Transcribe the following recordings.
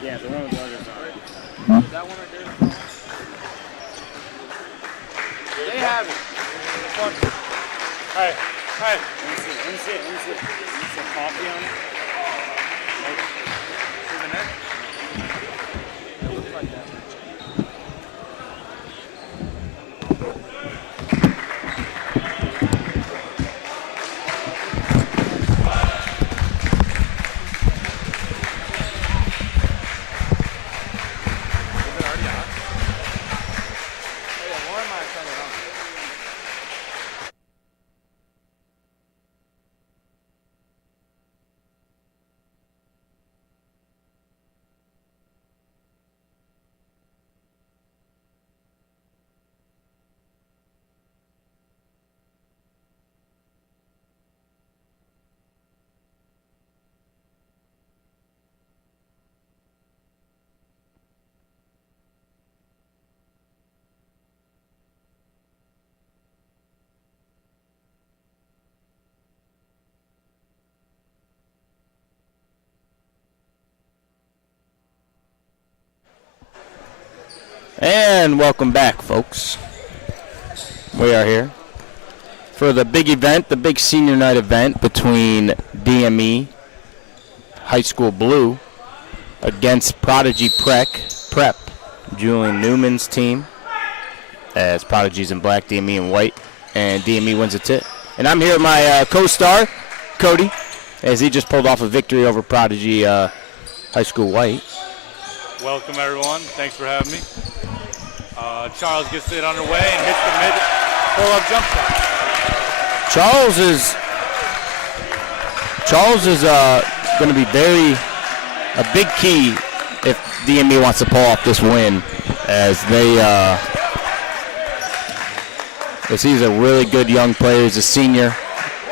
Yeah, the one with the others on. That one right there. They have it. Hey. Let me see it. Some coffee on it. See the net? It looks like that. And welcome back, folks. We are here for the big event, the big senior night event between DME HS Blue against Prodigy Prep, Julian Newman's team, as Prodigy's in black, DME in white, and DME wins a tip. And I'm here with my co-star, Cody, as he just pulled off a victory over Prodigy HS White. Welcome, everyone. Thanks for having me. Charles gets it underway and hits the mid pull-up jump shot. Charles is going to be a big key if DME wants to pull off this win, as he's a really good young player. He's a senior.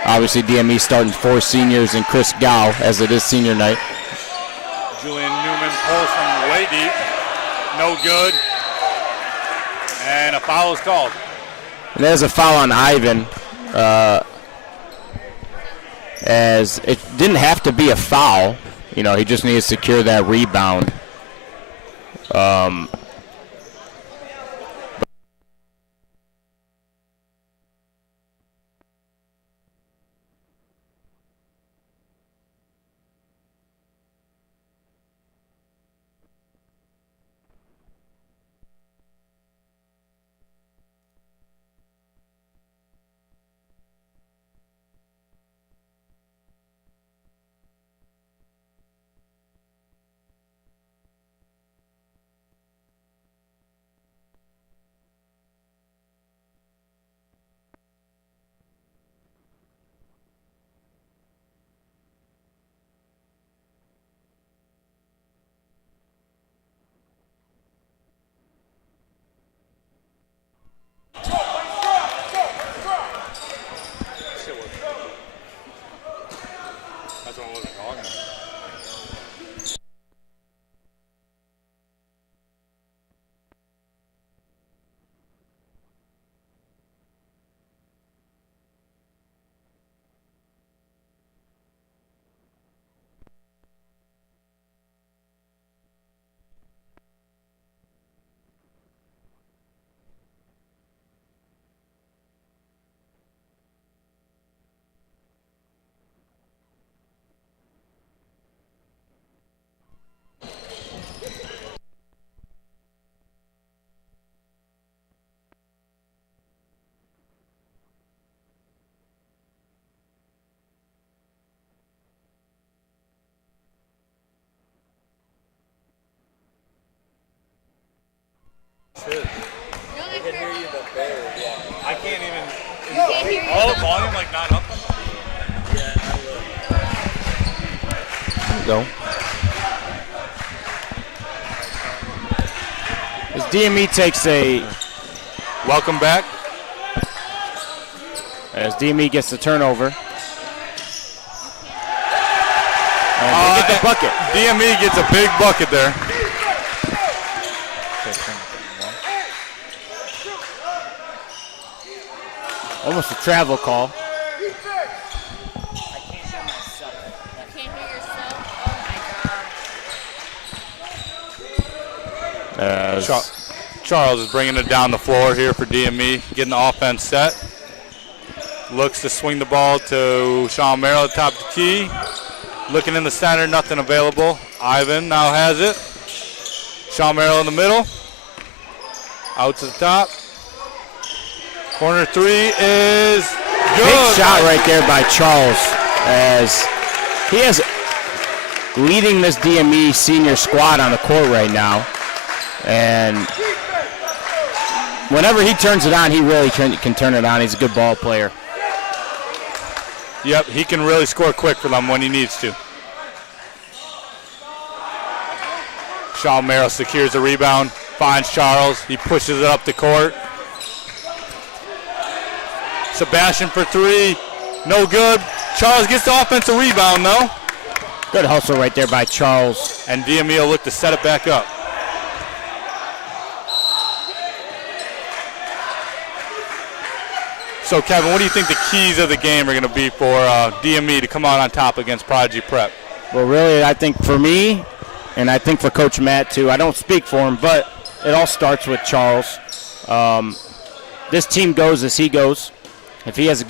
Obviously, DME starting 4 seniors and Chris Gow, as it is senior night. Julian Newman pulls from way deep. No good. And a foul is called. And there's a foul on Ivan, as it didn't have to be a foul. You know, he just needed to secure that rebound. I can hear you, but barely. Yeah. I can't even. You can't hear Oh, yourself? volume like not up. Yeah, I will. There you go. As DME takes a, Welcome back. as DME gets the turnover. And they get the bucket. DME gets a big bucket there. Almost a travel call. You can't hear yourself? Oh my god. As Charles is bringing it down the floor here for DME, getting the offense set. Looks to swing the ball to Sean Merrill at the top of the key. Looking in the center, nothing available. Ivan now has it. Sean Merrill in the middle. Out to the top. Corner three is good. big shot right there by Charles, as he is leading this DME senior squad on the court right now. And whenever he turns it on, he really can turn it on. He's a good ball player. Yep, he can really score quick for them when he needs to. Sean Merrill secures the rebound, finds Charles. He pushes it up the court. Sebastian for three, no good. Charles gets the offensive rebound though. Good hustle right there by Charles. And DME will look to set it back up. So Kevin, what do you think the keys of the game are going to be for DME to come out on top against Prodigy Prep? Well, really, I think for me, and I think for Coach Matt too, I don't speak for him, but it all starts with Charles. This team goes as he goes. If he has a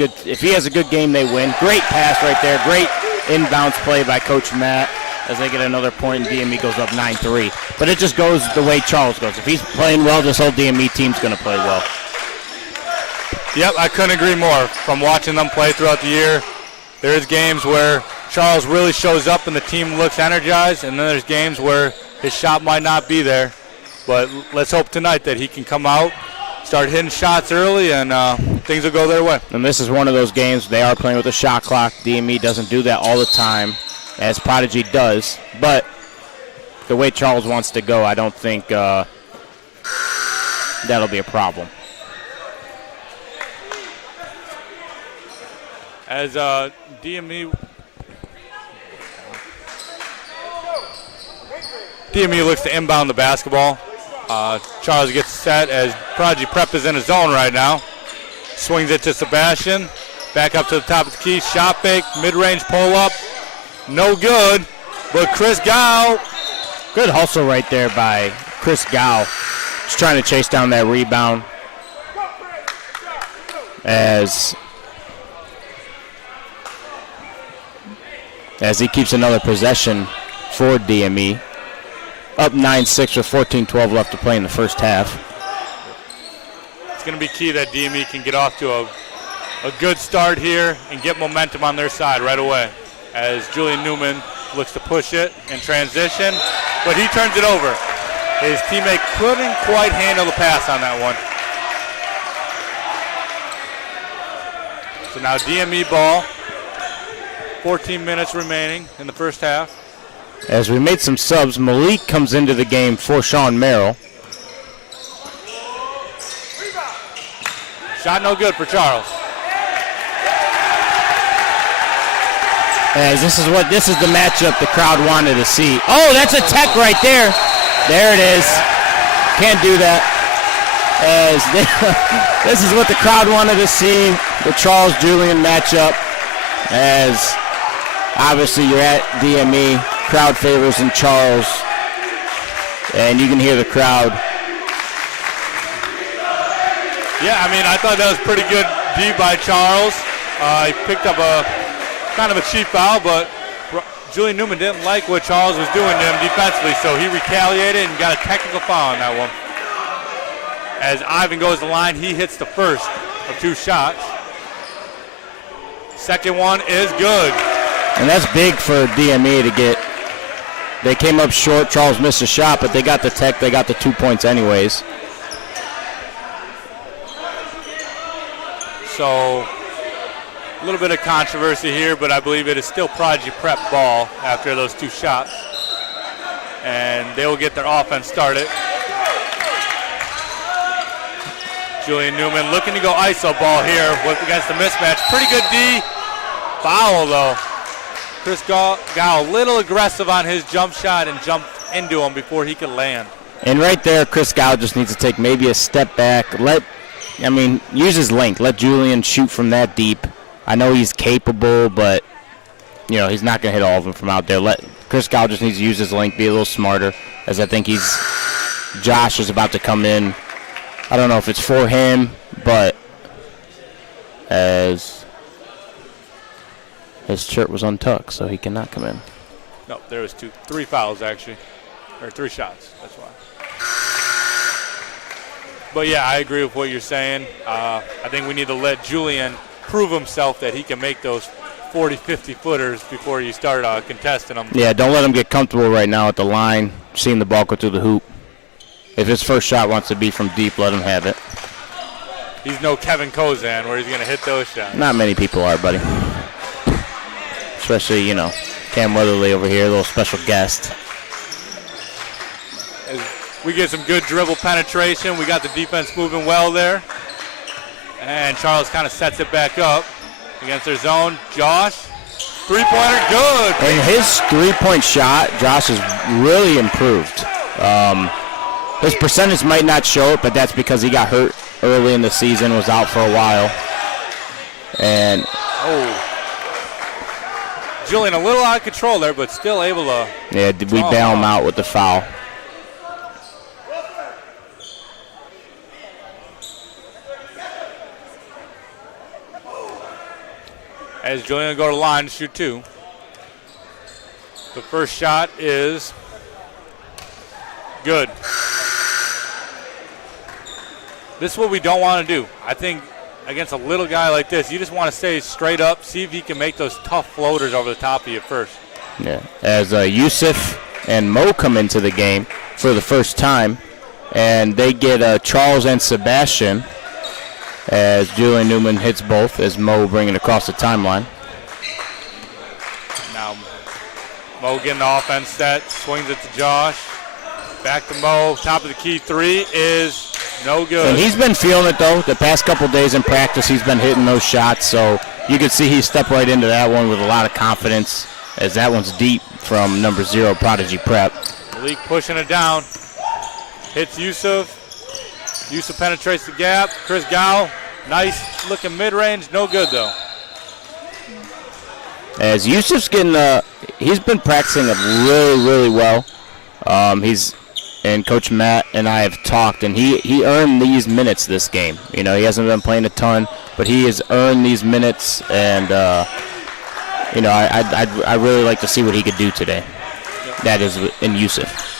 good game, they win. Great pass right there. Great inbounds play by Coach Matt as they get another point and DME goes up 9-3. But it just goes the way Charles goes. If he's playing well, this whole DME team's going to play well. Yep, I couldn't agree more. From watching them play throughout the year, there's games where Charles really shows up and the team looks energized, and then there's games where his shot might not be there. But let's hope tonight that he can come out, start hitting shots early, and things will go their way. And this is one of those games. They are playing with a shot clock. DME doesn't do that all the time, as Prodigy does. But the way Charles wants to go, I don't think that'll be a problem. As DME looks to inbound the basketball. Charles gets set as Prodigy Prep is in his zone right now. Swings it to Sebastian. Back up to the top of the key. Shot fake. Mid-range pull-up. No good. But Chris Gow. Good hustle right there by Chris Gow. Just trying to chase down that rebound. As he keeps another possession for DME. Up 9-6 with 14-12 left to play in the first half. It's going to be key that DME can get off to a good start here and get momentum on their side right away. As Julian Newman looks to push it in transition, but he turns it over. His teammate couldn't quite handle the pass on that one. So now DME ball. 14 minutes remaining in the first half. As we made some subs, Malik comes into the game for Sean Merrill. Shot no good for Charles. As this is the matchup the crowd wanted to see. Oh, that's a tech right there. There it is. Can't do that. As this is what the crowd wanted to see, the Charles-Julian matchup. As obviously you're at DME, crowd favors in Charles, and you can hear the crowd. Yeah, I mean, I thought that was pretty good D by Charles. He picked up a kind of a cheap foul, but Julian Newman didn't like what Charles was doing to him defensively, so he retaliated and got a technical foul on that one. As Ivan goes to the line, he hits the first of two shots. Second one is good. And that's big for DME to get. They came up short. Charles missed a shot, but they got the tech. They got the 2 points anyways. So a little bit of controversy here, but I believe it is still Prodigy Prep ball after those 2 shots. And they will get their offense started. Julian Newman looking to go ISO ball here against the mismatch. Pretty good D. Foul though. Chris Gall a little aggressive on his jump shot and jumped into him before he could land. And right there, Chris Gow just needs to take maybe a step back. Use his length. Let Julian shoot from that deep. I know he's capable, but, he's not going to hit all of them from out there. Chris Gow just needs to use his length, be a little smarter, as I think Josh is about to come in. I don't know if it's for him, but as his shirt was untucked, so he cannot come in. No, there was 3 fouls actually, or 3 shots. That's why. But yeah, I agree with what you're saying. I think we need to let Julian prove himself that he can make those 40, 50 footers before you start contesting them. Yeah, don't let him get comfortable right now at the line, seeing the ball go through the hoop. If his first shot wants to be from deep, let him have it. He's no Kevin Kozan where he's going to hit those shots. Not many people are, buddy. Especially, Cam Weatherly over here, a little special guest. As we get some good dribble penetration. We got the defense moving well there. And Charles kind of sets it back up against their zone. Josh, three-pointer, good. And his three-point shot, Josh has really improved. His percentage might not show it, but that's because he got hurt early in the season, was out for a while. And Julian a little out of control there, but still able to. Yeah, we bail him out with the foul. As Julian will go to the line to shoot 2. The first shot is good. This is what we don't want to do. I think against a little guy like this, you just want to stay straight up, see if he can make those tough floaters over the top of you first. Yeah, as Yusuf and Mo come into the game for the first time, and they get Charles and Sebastian as Julian Newman hits both, as Mo bringing across the timeline. Now Mo getting the offense set, swings it to Josh. Back to Mo, top of the key 3 is no good. And he's been feeling it, though. The past couple days in practice, he's been hitting those shots. So you can see he stepped right into that one with a lot of confidence, as that one's deep from number 0, Prodigy Prep. Malik pushing it down. Hits Yusuf. Yusuf penetrates the gap. Chris Gow, nice looking mid-range. No good, though. As Yusuf's getting, he's been practicing it really, really well. And Coach Matt and I have talked, and he earned these minutes this game. He hasn't been playing a ton, but he has earned these minutes, and I'd really like to see what he could do today. Yep. That is in Yusuf.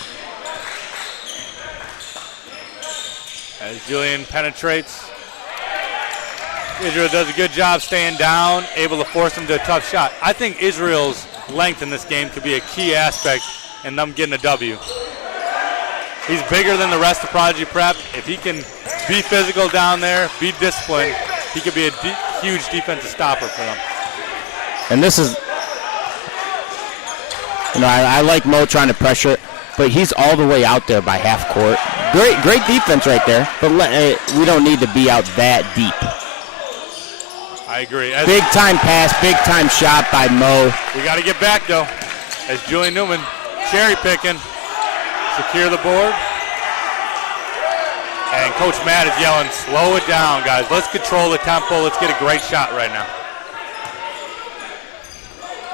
As Julian penetrates, Israel does a good job staying down, able to force him to a tough shot. I think Israel's length in this game could be a key aspect in them getting a W. He's bigger than the rest of Prodigy Prep. If he can be physical down there, be disciplined, he could be a huge defensive stopper for them. And this is, I like Mo trying to pressure it, but he's all the way out there by half court. Great defense right there, but we don't need to be out that deep. I agree. Big time pass, big time shot by Mo. We got to get back, though, as Julian Newman cherry picking. Secure the board. And Coach Matt is yelling, slow it down, guys. Let's control the tempo. Let's get a great shot right now.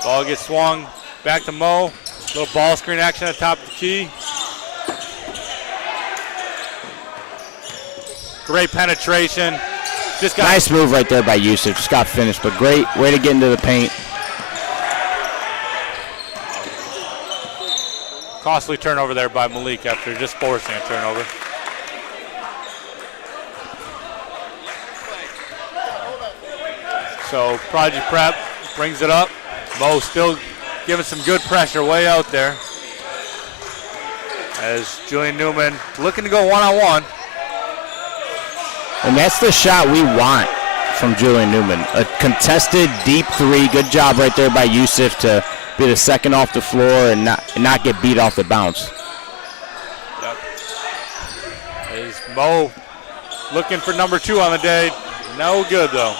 Ball gets swung back to Mo. Little ball screen action at the top of the key. Great penetration. Nice move right there by Yusuf. Just got finished, but great way to get into the paint. Costly turnover there by Malik after just forcing a turnover. So Prodigy Prep brings it up. Mo still giving some good pressure way out there. As Julian Newman looking to go one-on-one. And that's the shot we want from Julian Newman. A contested deep three. Good job right there by Yusuf to be the second off the floor and not get beat off the bounce. Yep. Is Mo looking for number 2 on the day. No good, though.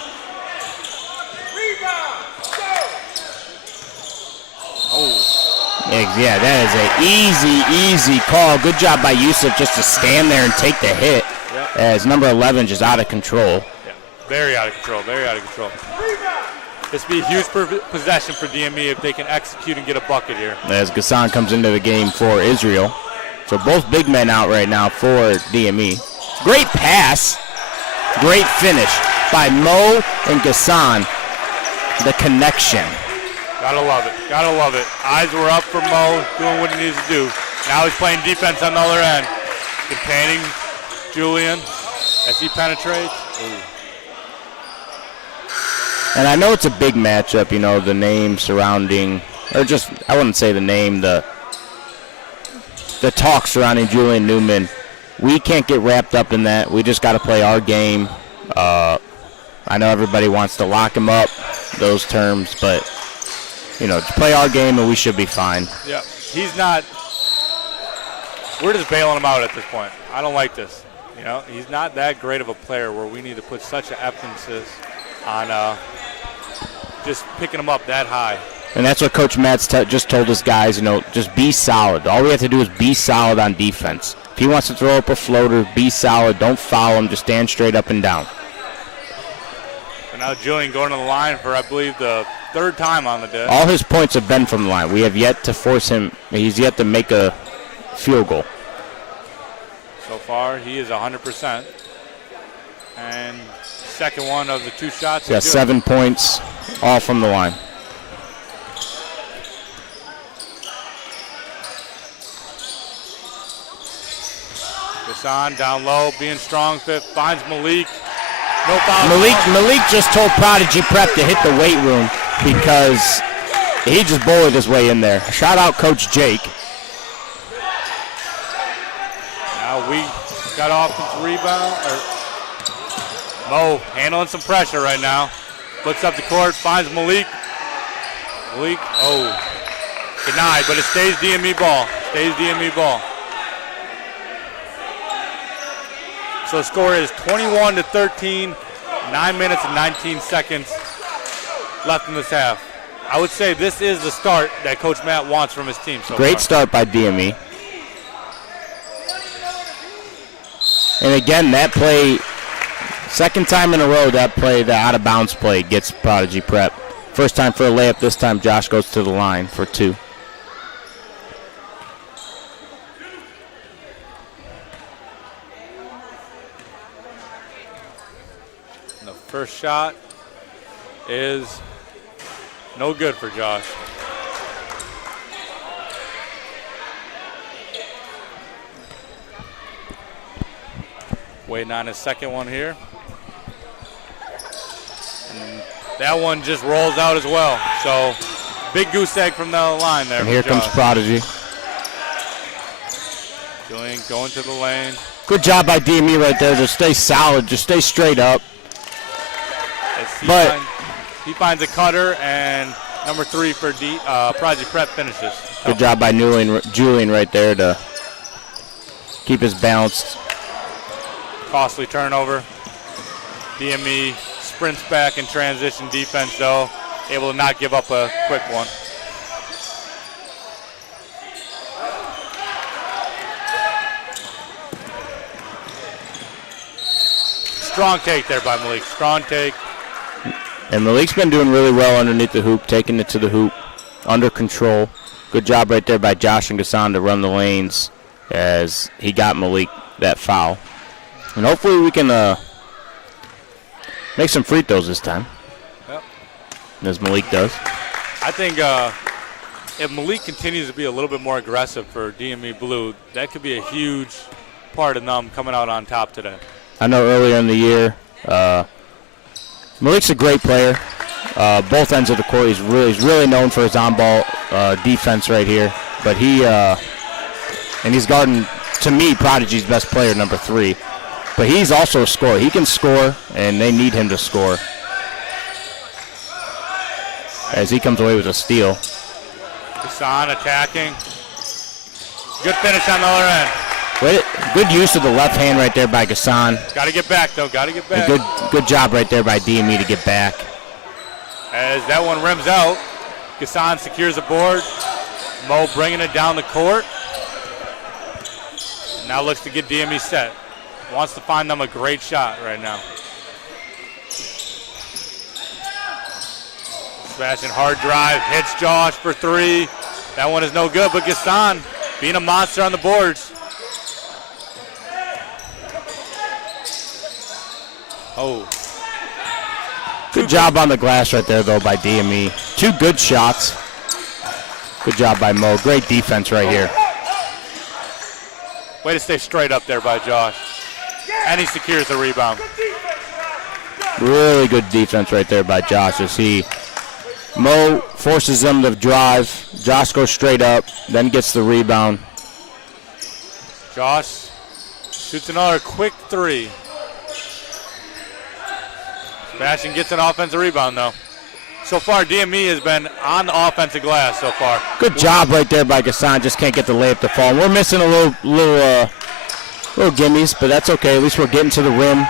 Yeah, that is an easy call. Good job by Yusuf just to stand there and take the hit. Yep. As number 11 just out of control. Yeah. Very out of control. Very out of control. This would be a huge possession for DME if they can execute and get a bucket here. As Ghassan comes into the game for Israel. So both big men out right now for DME. Great pass. Great finish by Mo and Ghassan. The connection. Gotta love it. Gotta love it. Eyes were up for Mo, doing what he needs to do. Now he's playing defense on the other end. Containing Julian as he penetrates. Ooh. And I know it's a big matchup, you know, the name surrounding, or just, I wouldn't say the name, the talk surrounding Julian Newman. We can't get wrapped up in that. We just got to play our game. I know everybody wants to lock him up, those terms, but, you know, just play our game and we should be fine. Yeah, he's not, we're just bailing him out at this point. I don't like this. You know, he's not that great of a player where we need to put such an emphasis on just picking him up that high. And that's what Coach Matt's just told us guys, you know, just be solid. All we have to do is be solid on defense. If he wants to throw up a floater, be solid. Don't foul him. Just stand straight up and down. And now Julian going to the line for, I believe, the 3rd time on the day. All his points have been from the line. We have yet to force him. He's yet to make a field goal. So far, he is 100%. And second one of the 2 shots. He's got 7 points, all from the line. Ghassan down low, being strong, finds Malik. No foul. Malik just told Prodigy Prep to hit the weight room because he just bullied his way in there. Shout out Coach Jake. Now we got off his rebound. Mo handling some pressure right now. Looks up the court, finds Malik. Malik, denied, but it stays DME ball. So the score is 21-13, 9 minutes and 19 seconds left in this half. I would say this is the start that Coach Matt wants from his team so Great far. start by DME. And again, that play, second time in a row that play, the out-of-bounds play gets Prodigy Prep. First time for a layup, this time Josh goes to the line for 2. And the first shot is no good for Josh. Waiting on his second one here. And that one just rolls out as well. So big goose egg from the line there. And here comes Prodigy. Julian going to the lane. Good job by DME right there. Just stay solid. Just stay straight up. But he finds a cutter, and number 3 for Prodigy Prep finishes. Good job by Julian right there to keep his balance. Costly turnover. DME sprints back in transition defense, though, able to not give up a quick one. Strong take there by Malik. Strong take. And Malik's been doing really well underneath the hoop, taking it to the hoop, under control. Good job right there by Josh and Ghassan to run the lanes as he got Malik that foul. And hopefully we can make some free throws this time. Yep. As Malik does. I think if Malik continues to be a little bit more aggressive for DME Blue, that could be a huge part of them coming out on top today. I know earlier in the year, Malik's a great player. Both ends of the court, he's really known for his on-ball defense right here. But and he's guarding, to me, Prodigy's best player, number 3. But he's also a scorer. He can score, and they need him to score. as he comes away with a steal. Hassan attacking. Good finish on the other end. Good use of the left hand right there by Gassan. Got to get back, though. Got to get back. Good job right there by DME to get back. As that one rims out, Gassan secures the board. Mo bringing it down the court. Now looks to get DME set. Wants to find them a great shot right now. Sebastian hard drive, hits Josh for three. That one is no good, but Gassan being a monster on the boards. Oh. Good job on the glass right there, though, by DME. Two good shots. Good job by Mo. Great defense right here. Way to stay straight up there by Josh. And he secures the rebound. Really good defense right there by Josh as Mo forces them to drive. Josh goes straight up, then gets the rebound. Josh shoots another quick three. Sebastian gets an offensive rebound, though. So far, DME has been on the offensive glass so far. Good job right there by Gassan. Just can't get the layup to fall. We're missing a little gimmies, but that's okay. At least we're getting to the rim.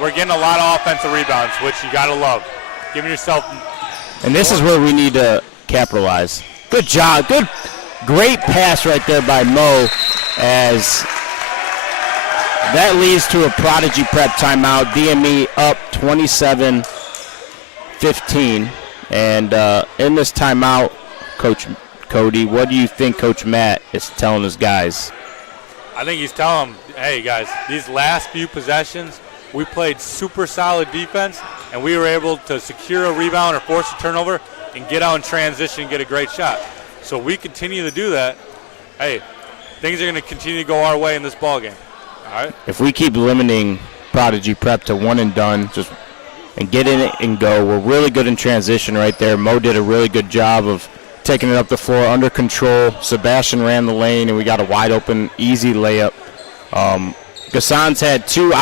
We're getting a lot of offensive rebounds, which you got to love. Giving yourself. And this is where we need to capitalize. Good job. Great pass right there by Mo as that leads to a Prodigy prep timeout. DME up 27-15. And in this timeout, Coach Cody, what do you think Coach Matt is telling his guys? I think he's telling them, hey, guys, these last few possessions, we played super solid defense, and we were able to secure a rebound or force a turnover and get out in transition and get a great shot. So we continue to do that. Hey, things are going to continue to go our way in this ballgame. All right. If we keep limiting Prodigy prep to one and done, and get in it and go, we're really good in transition right there. Mo did a really good job of taking it up the floor under control. Sebastian ran the lane, and we got a wide open, easy layup. Gassan's had two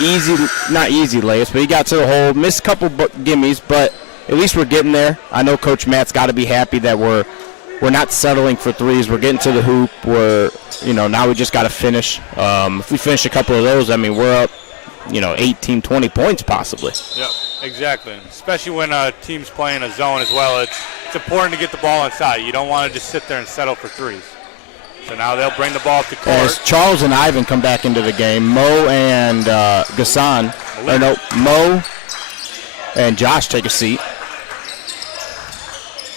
easy, not easy layups, but he got to the hole, missed a couple gimmies, but at least we're getting there. I know Coach Matt's got to be happy that we're not settling for threes. We're getting to the hoop. Now we just got to finish. If we finish a couple of those, I mean, we're up, 18, 20 points possibly. Yep, exactly. Especially when a team's playing a zone as well. It's important to get the ball inside. You don't want to just sit there and settle for threes. So now they'll bring the ball up to court. As Charles and Ivan come back into the game, Mo and Gassan, Mo and Josh take a seat.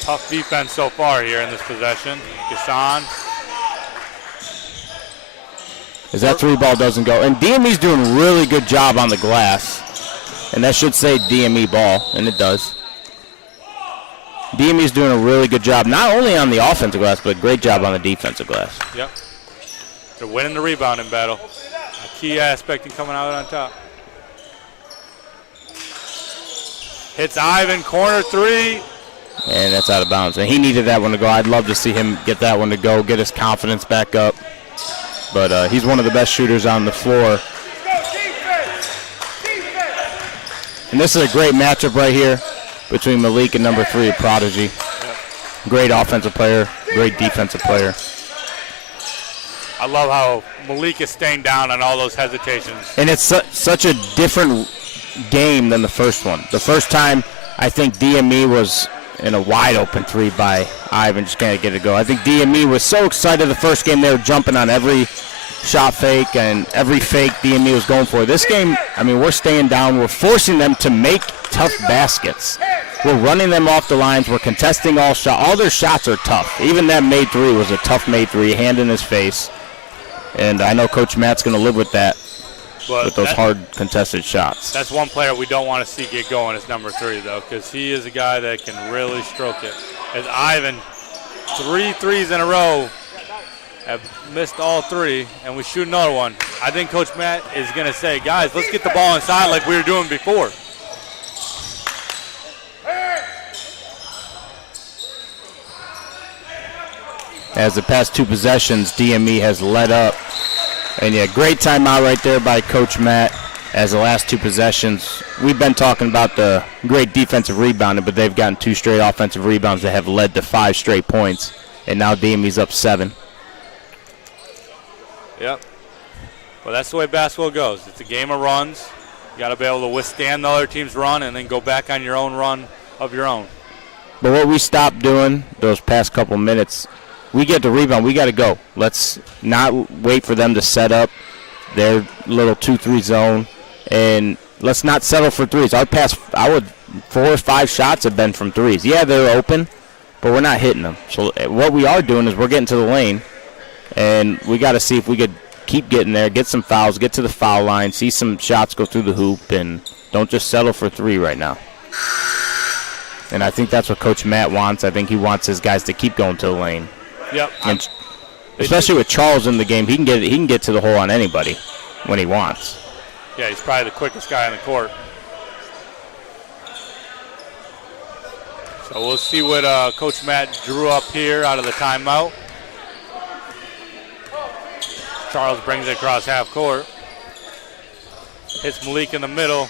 Tough defense so far here in this possession. Gassan. As that three ball doesn't go. And DME's doing a really good job on the glass. And that should say DME ball, and it does. DME's doing a really good job, not only on the offensive glass, but a great job on the defensive glass. Yep. They're winning the rebounding battle. A key aspect in coming out on top. Hits Ivan, corner three. And that's out of bounds. And he needed that one to go. I'd love to see him get that one to go, get his confidence back up. But he's one of the best shooters on the floor. And this is a great matchup right here between Malik and number 3 Prodigy. Yep. Great offensive player, great defensive player. I love how Malik is staying down on all those hesitations. And it's such a different game than the first one. The first time, I think DME was in a wide open three by Ivan, just can't get it to go. I think DME was so excited the first game, they were jumping on every shot fake and every fake DME was going for. This game, I mean, we're staying down. We're forcing them to make tough baskets. We're running them off the lines. We're contesting all shots. All their shots are tough. Even that made three was a tough made three, hand in his face. And I know Coach Matt's going to live with that, with those hard contested shots. That's one player we don't want to see get going is number 3, though, because he is a guy that can really stroke it. As Ivan, 3 threes in a row, have missed all 3, and we shoot another one. I think Coach Matt is going to say, guys, let's get the ball inside like we were doing before. As the past 2 possessions, DME has led up. And yeah, great timeout right there by Coach Matt. as the last two possessions, we've been talking about the great defensive rebounding, but they've gotten 2 straight offensive rebounds that have led to 5 straight points, and now DME's up 7. Yep. Well, that's the way basketball goes. It's a game of runs. You got to be able to withstand the other team's run and then go back on your own run of your own. But what we stopped doing those past couple minutes, we get the rebound, we got to go. Let's not wait for them to set up their little 2-3 zone, and let's not settle for threes. 4 or 5 shots have been from threes. Yeah, they're open, but we're not hitting them. So what we are doing is we're getting to the lane, and we got to see if we could keep getting there, get some fouls, get to the foul line, see some shots go through the hoop, and don't just settle for 3 right now. And I think that's what Coach Matt wants. I think he wants his guys to keep going to the lane. Yep. And especially with Charles in the game, he can get to the hole on anybody when he wants. Yeah, he's probably the quickest guy on the court. So we'll see what Coach Matt drew up here out of the timeout. Charles brings it across half court. Hits Malik in the middle.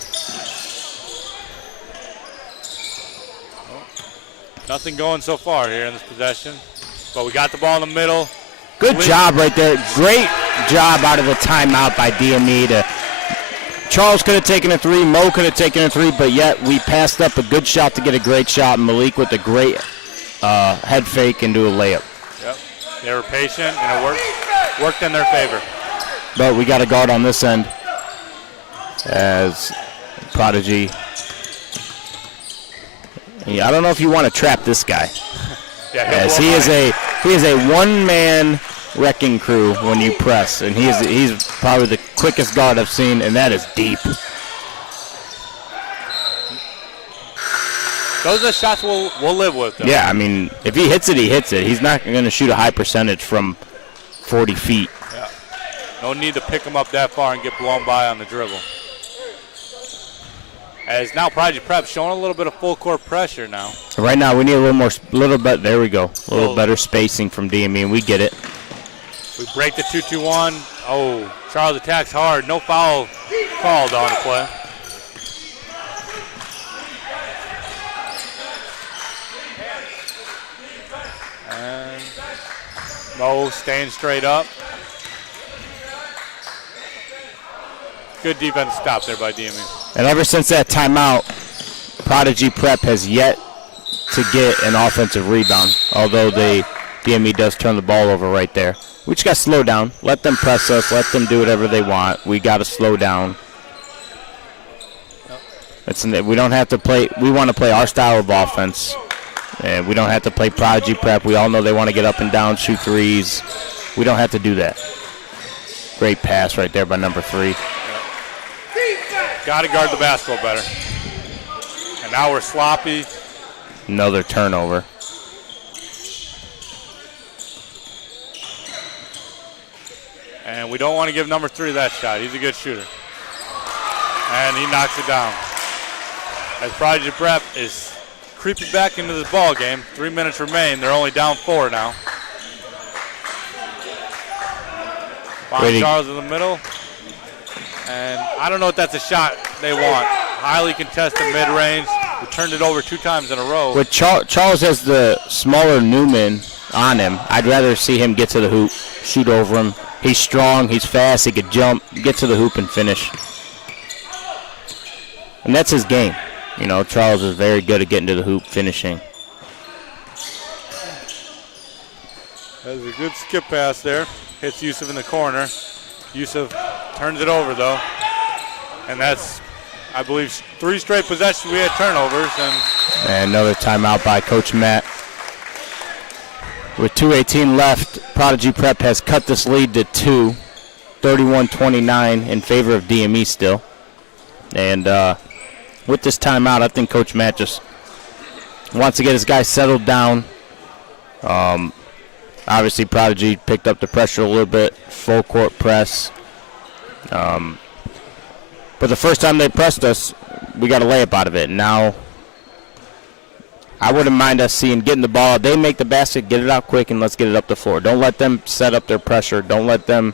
Nothing going so far here in this possession. But we got the ball in the middle. Good job right there. Great job out of the timeout by DME. Charles could have taken a 3, Mo could have taken a 3, but yet we passed up a good shot to get a great shot. Malik with a great head fake and do a layup. Yep. They were patient and it worked in their favor. But we got a guard on this end as Prodigy. Yeah, I don't know if you want to trap this guy. Yeah, as he is a one-man wrecking crew when you press, and he's probably the quickest guard I've seen, and that is deep. Those are the shots we'll live with, though. Yeah, I mean, if he hits it, he hits it. He's not going to shoot a high percentage from 40 feet. Yeah. No need to pick him up that far and get blown by on the dribble. As now Prodigy Prep showing a little bit of full court pressure now. Right now we need a little bit, there we go, a little better spacing from DME, and we get it. We break the 2-2-1. Oh, Charles attacks hard. No foul called on the play. And Mo staying straight up. Good defense stop there by DME. And ever since that timeout, Prodigy Prep has yet to get an offensive rebound, although DME does turn the ball over right there. We just got to slow down. Let them press us. Let them do whatever they want. We got to slow down. We don't have to play. We want to play our style of offense, and we don't have to play Prodigy Prep. We all know they want to get up and down, shoot threes. We don't have to do that. Great pass right there by number 3. Got to guard the basketball better. And now we're sloppy. Another turnover. And we don't want to give number 3 that shot. He's a good shooter. And he knocks it down. As Prodigy Prep is creeping back into this ball game. 3 minutes remain. They're only down 4 now. Charles in the middle. And I don't know if that's a shot they want. Highly contested mid-range. We turned it over 2 times in a row. With Charles has the smaller Newman on him, I'd rather see him get to the hoop, shoot over him. He's strong, he's fast, he could jump, get to the hoop and finish. And that's his game. You know, Charles is very good at getting to the hoop, finishing. That's a good skip pass there. Hits Yusuf in the corner. Yusuf turns it over, though. And that's, I believe, 3 straight possessions we had turnovers. And another timeout by Coach Matt. With 2:18 left, Prodigy Prep has cut this lead to 2, 31-29 in favor of DME still. And with this timeout, I think Coach Matt just wants to get his guys settled down. Obviously, Prodigy picked up the pressure a little bit, full court press. But the first time they pressed us, we got a layup out of it. Now, I wouldn't mind us getting the ball. They make the basket, get it out quick, and let's get it up the floor. Don't let them set up their pressure. Don't let them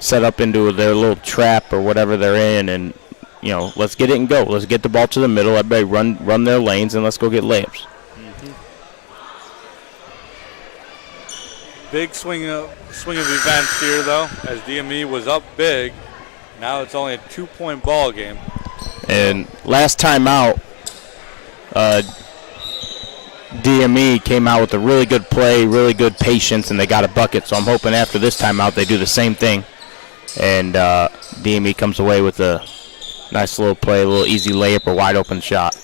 set up into their little trap or whatever they're in, and let's get it and go. Let's get the ball to the middle. Everybody run their lanes, and let's go get layups. Big swing of events here, though, as DME was up big. Now it's only a 2-point ball game. And last time out, DME came out with a really good play, really good patience, and they got a bucket. So I'm hoping after this timeout they do the same thing. And DME comes away with a nice little play, a little easy layup or wide open shot.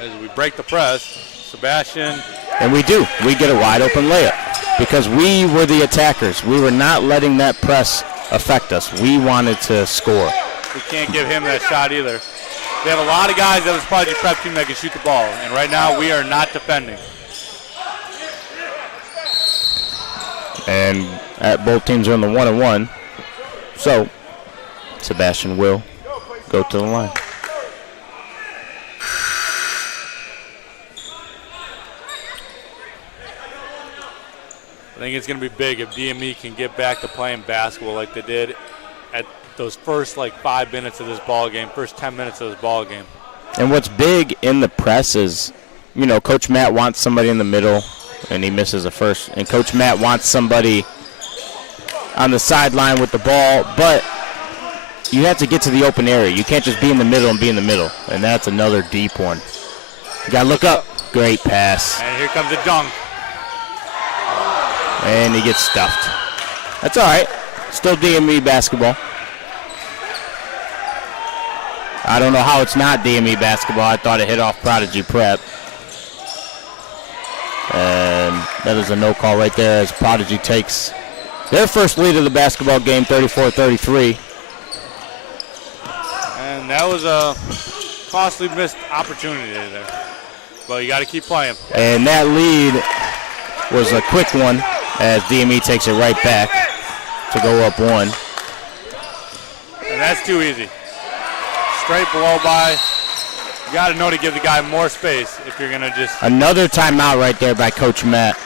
As we break the press, Sebastian. And we do. We get a wide open layup because we were the attackers. We were not letting that press affect us. We wanted to score. We can't give him that shot either. They have a lot of guys that was Prodigy prep team that can shoot the ball, and right now we are not defending. And both teams are on the 1-1. So Sebastian will go to the line. I think it's going to be big if DME can get back to playing basketball like they did at those first 5 minutes of this ball game, first 10 minutes of this ball game. And what's big in the press is, Coach Matt wants somebody in the middle, and he misses a first. And Coach Matt wants somebody on the sideline with the ball, but you have to get to the open area. You can't just be in the middle and be in the middle. And that's another deep one. You got to look up. Great pass. And here comes a dunk. And he gets stuffed. That's all right. Still DME basketball. I don't know how it's not DME basketball. I thought it hit off Prodigy prep. And that is a no call right there as Prodigy takes their first lead of the basketball game, 34-33. And that was a costly missed opportunity there. But you got to keep playing. And that lead was a quick one as DME takes it right back to go up 1. And that's too easy. Straight blow by. You got to know to give the guy more space if you're going to just. Another timeout right there by Coach Matt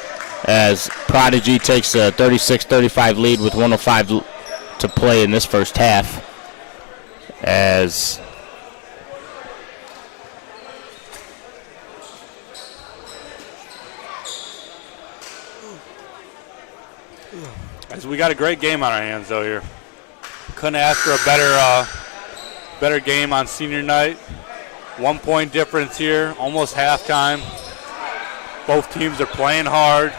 as Prodigy takes a 36-35 lead with 1:05 to play in this first half. As we got a great game on our hands though here. Couldn't ask for a better game on senior night. 1 point difference here, almost halftime. Both teams are playing hard.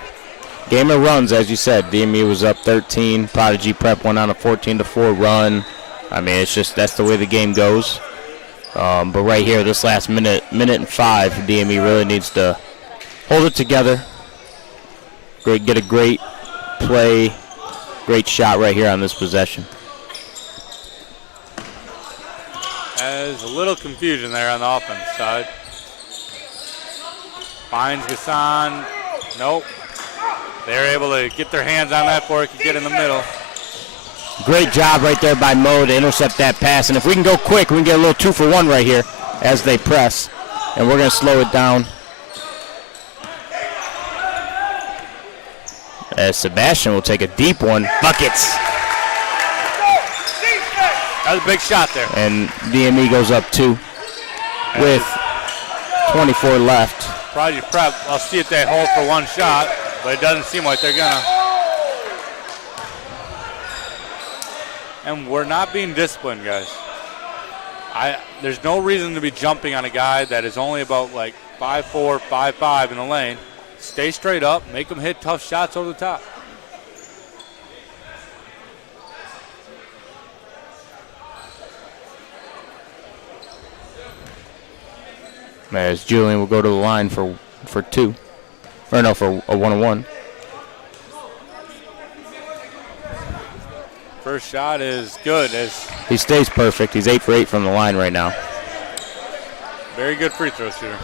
game of runs, as you said. DME was up 13. Prodigy Prep went on a 14-4 run. I mean, it's just that's the way the game goes. But right here, this last minute and 5, DME really needs to hold it together. Get a great play, great shot right here on this possession. There's a little confusion there on the offense side. Finds Gassan. Nope. They're able to get their hands on that before it can get in the middle. Great job right there by Mo to intercept that pass. And if we can go quick, we can get a little 2-for-1 right here as they press. And we're going to slow it down. As Sebastian will take a deep one. Buckets. That was a big shot there. And DME goes up 2 with 24 left. Prodigy Prep, I'll see if they hold for one shot, but it doesn't seem like they're gonna. And we're not being disciplined, guys. There's no reason to be jumping on a guy that is only about like 5'4", 5'5" in the lane. Stay straight up, make them hit tough shots over the top. As Julian will go to the line for 2. Or no, for a 1-on-1. First shot is good. As He stays perfect. He's 8 for 8 from the line right now. very good free throw shooter.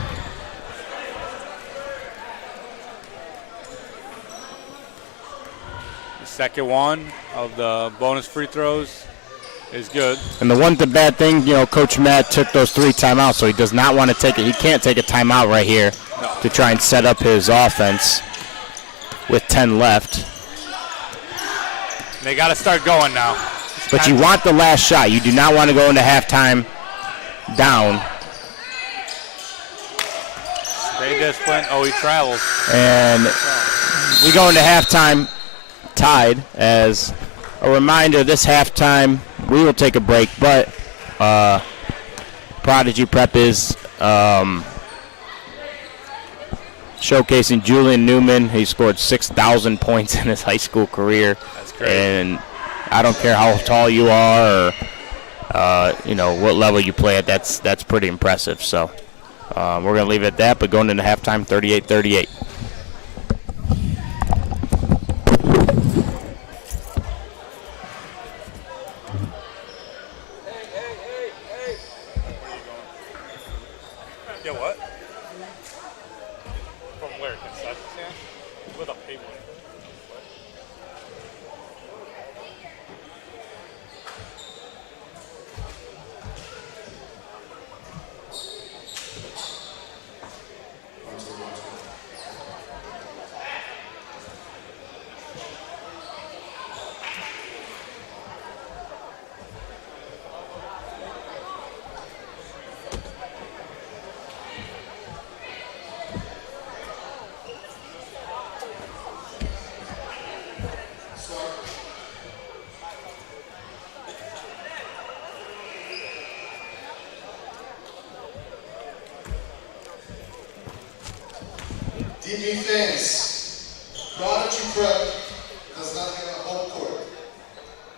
The second one of the bonus free throws is good. And the bad thing, Coach Matt took those 3 timeouts, so he does not want to take it. He can't take a timeout right here to try and set up his offense with 10 left. They got to start going now. But you want the last shot. You do not want to go into halftime down. Stay disciplined. Oh, he travels. And we go into halftime tied. As a reminder, this halftime we will take a break, but Prodigy Prep is showcasing Julian Newman. He scored 6,000 points in his high school career. That's great. And I don't care how tall you are or what level you play at. That's pretty impressive. So we're going to leave it at that, but going into halftime, 38-38. Yeah, what? From where? Concession stand? With a paper. DME fans, Prodigy Prep does not have a home court.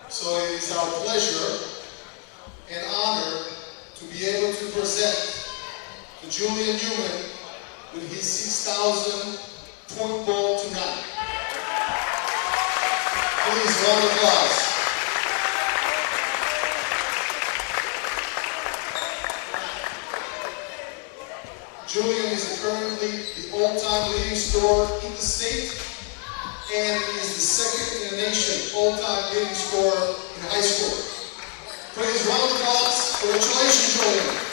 So it is our pleasure and honor to be able to present to Julian Newman with his 6,000 point ball tonight. Please, round of applause. Julian is currently the all-time leading scorer in the state and is the second in the nation all-time leading scorer in high school. Please round of applause. Congratulations, Julian.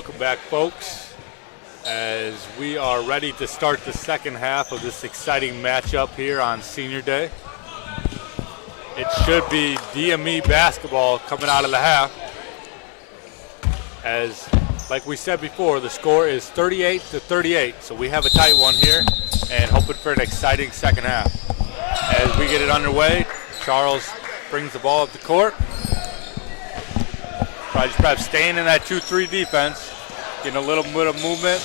Welcome back, folks, as we are ready to start the second half of this exciting matchup here on Senior Day. It should be DME basketball coming out of the half, as, like we said before, the score is 38-38, so we have a tight one here and hoping for an exciting second half. As we get it underway, Charles brings the ball up the court. Perhaps staying in that 2-3 defense, getting a little bit of movement.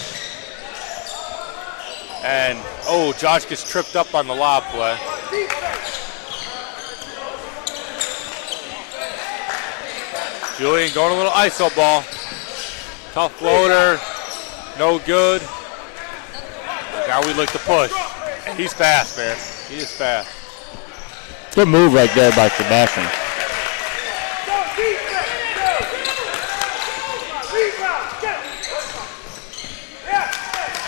And, oh, Josh gets tripped up on the lob play. Julian going a little ISO ball. Tough floater, no good. Now we look to push. And he's fast, man. He is fast. Good move right there by Sebastian.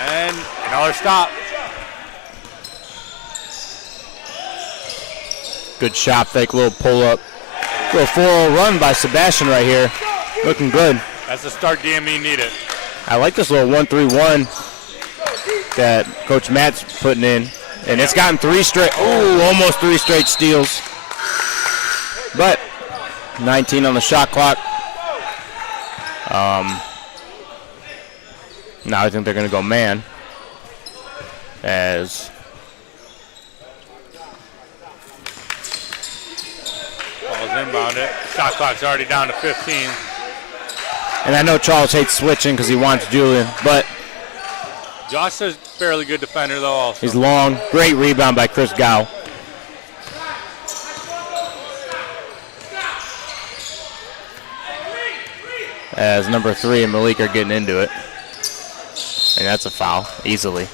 And another stop. Good shot fake, little pull up. Little 4-0 run by Sebastian right here. Looking good. That's the start DME needed. I like this little 1-3-1 that Coach Matt's putting in. And it's gotten almost three straight steals. But 19 on the shot clock. Now I think they're going to go man. As Ball's inbounded. Shot clock's already down to 15. and I know Charles hates switching because he wants Julian, but Josh is a fairly good defender, though, also. he's long. Great rebound by Chris Gow. As number 3 and Malik are getting into it. And that's a foul, easily.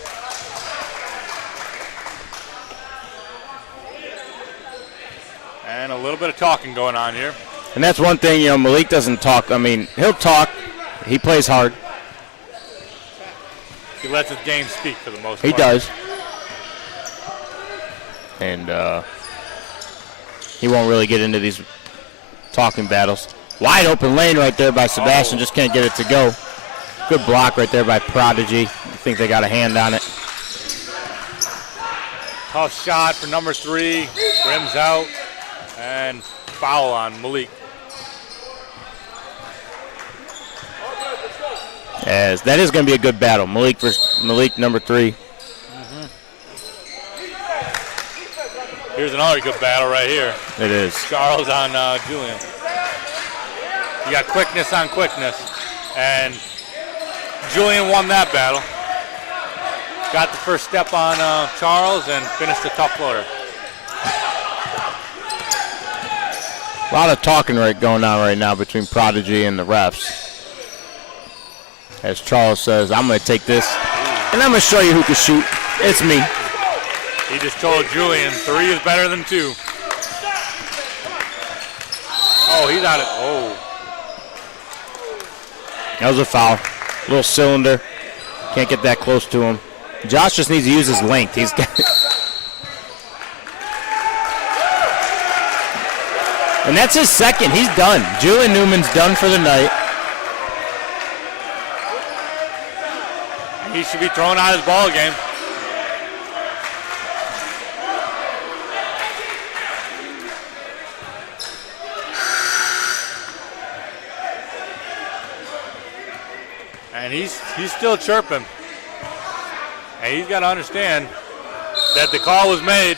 And a little bit of talking going on here. And that's one thing, Malik doesn't talk. I mean, he'll talk. He plays hard. He lets his game speak for the most part. He does. And he won't really get into these talking battles. Wide open lane right there by Sebastian. Just can't get it to go. Good block right there by Prodigy. I think they got a hand on it. Tough shot for number 3. Rims out. And foul on Malik. As that is going to be a good battle. Malik versus Malik, number 3. Here's another good battle right here. It is. Charles on Julian. You got quickness on quickness. And Julian won that battle. Got the first step on Charles and finished the tough floater. A lot of talking going on right now between Prodigy and the refs. As Charles says, I'm going to take this, and I'm going to show you who can shoot. It's me. He just told Julian 3 is better than 2. Oh, he's out of, oh. That was a foul. Little cylinder. Can't get that close to him. Josh just needs to use his length. He's got and that's his second. He's done. Julian Newman's done for the night. He should be thrown out of his ball game. And he's still chirping. And he's got to understand that the call was made.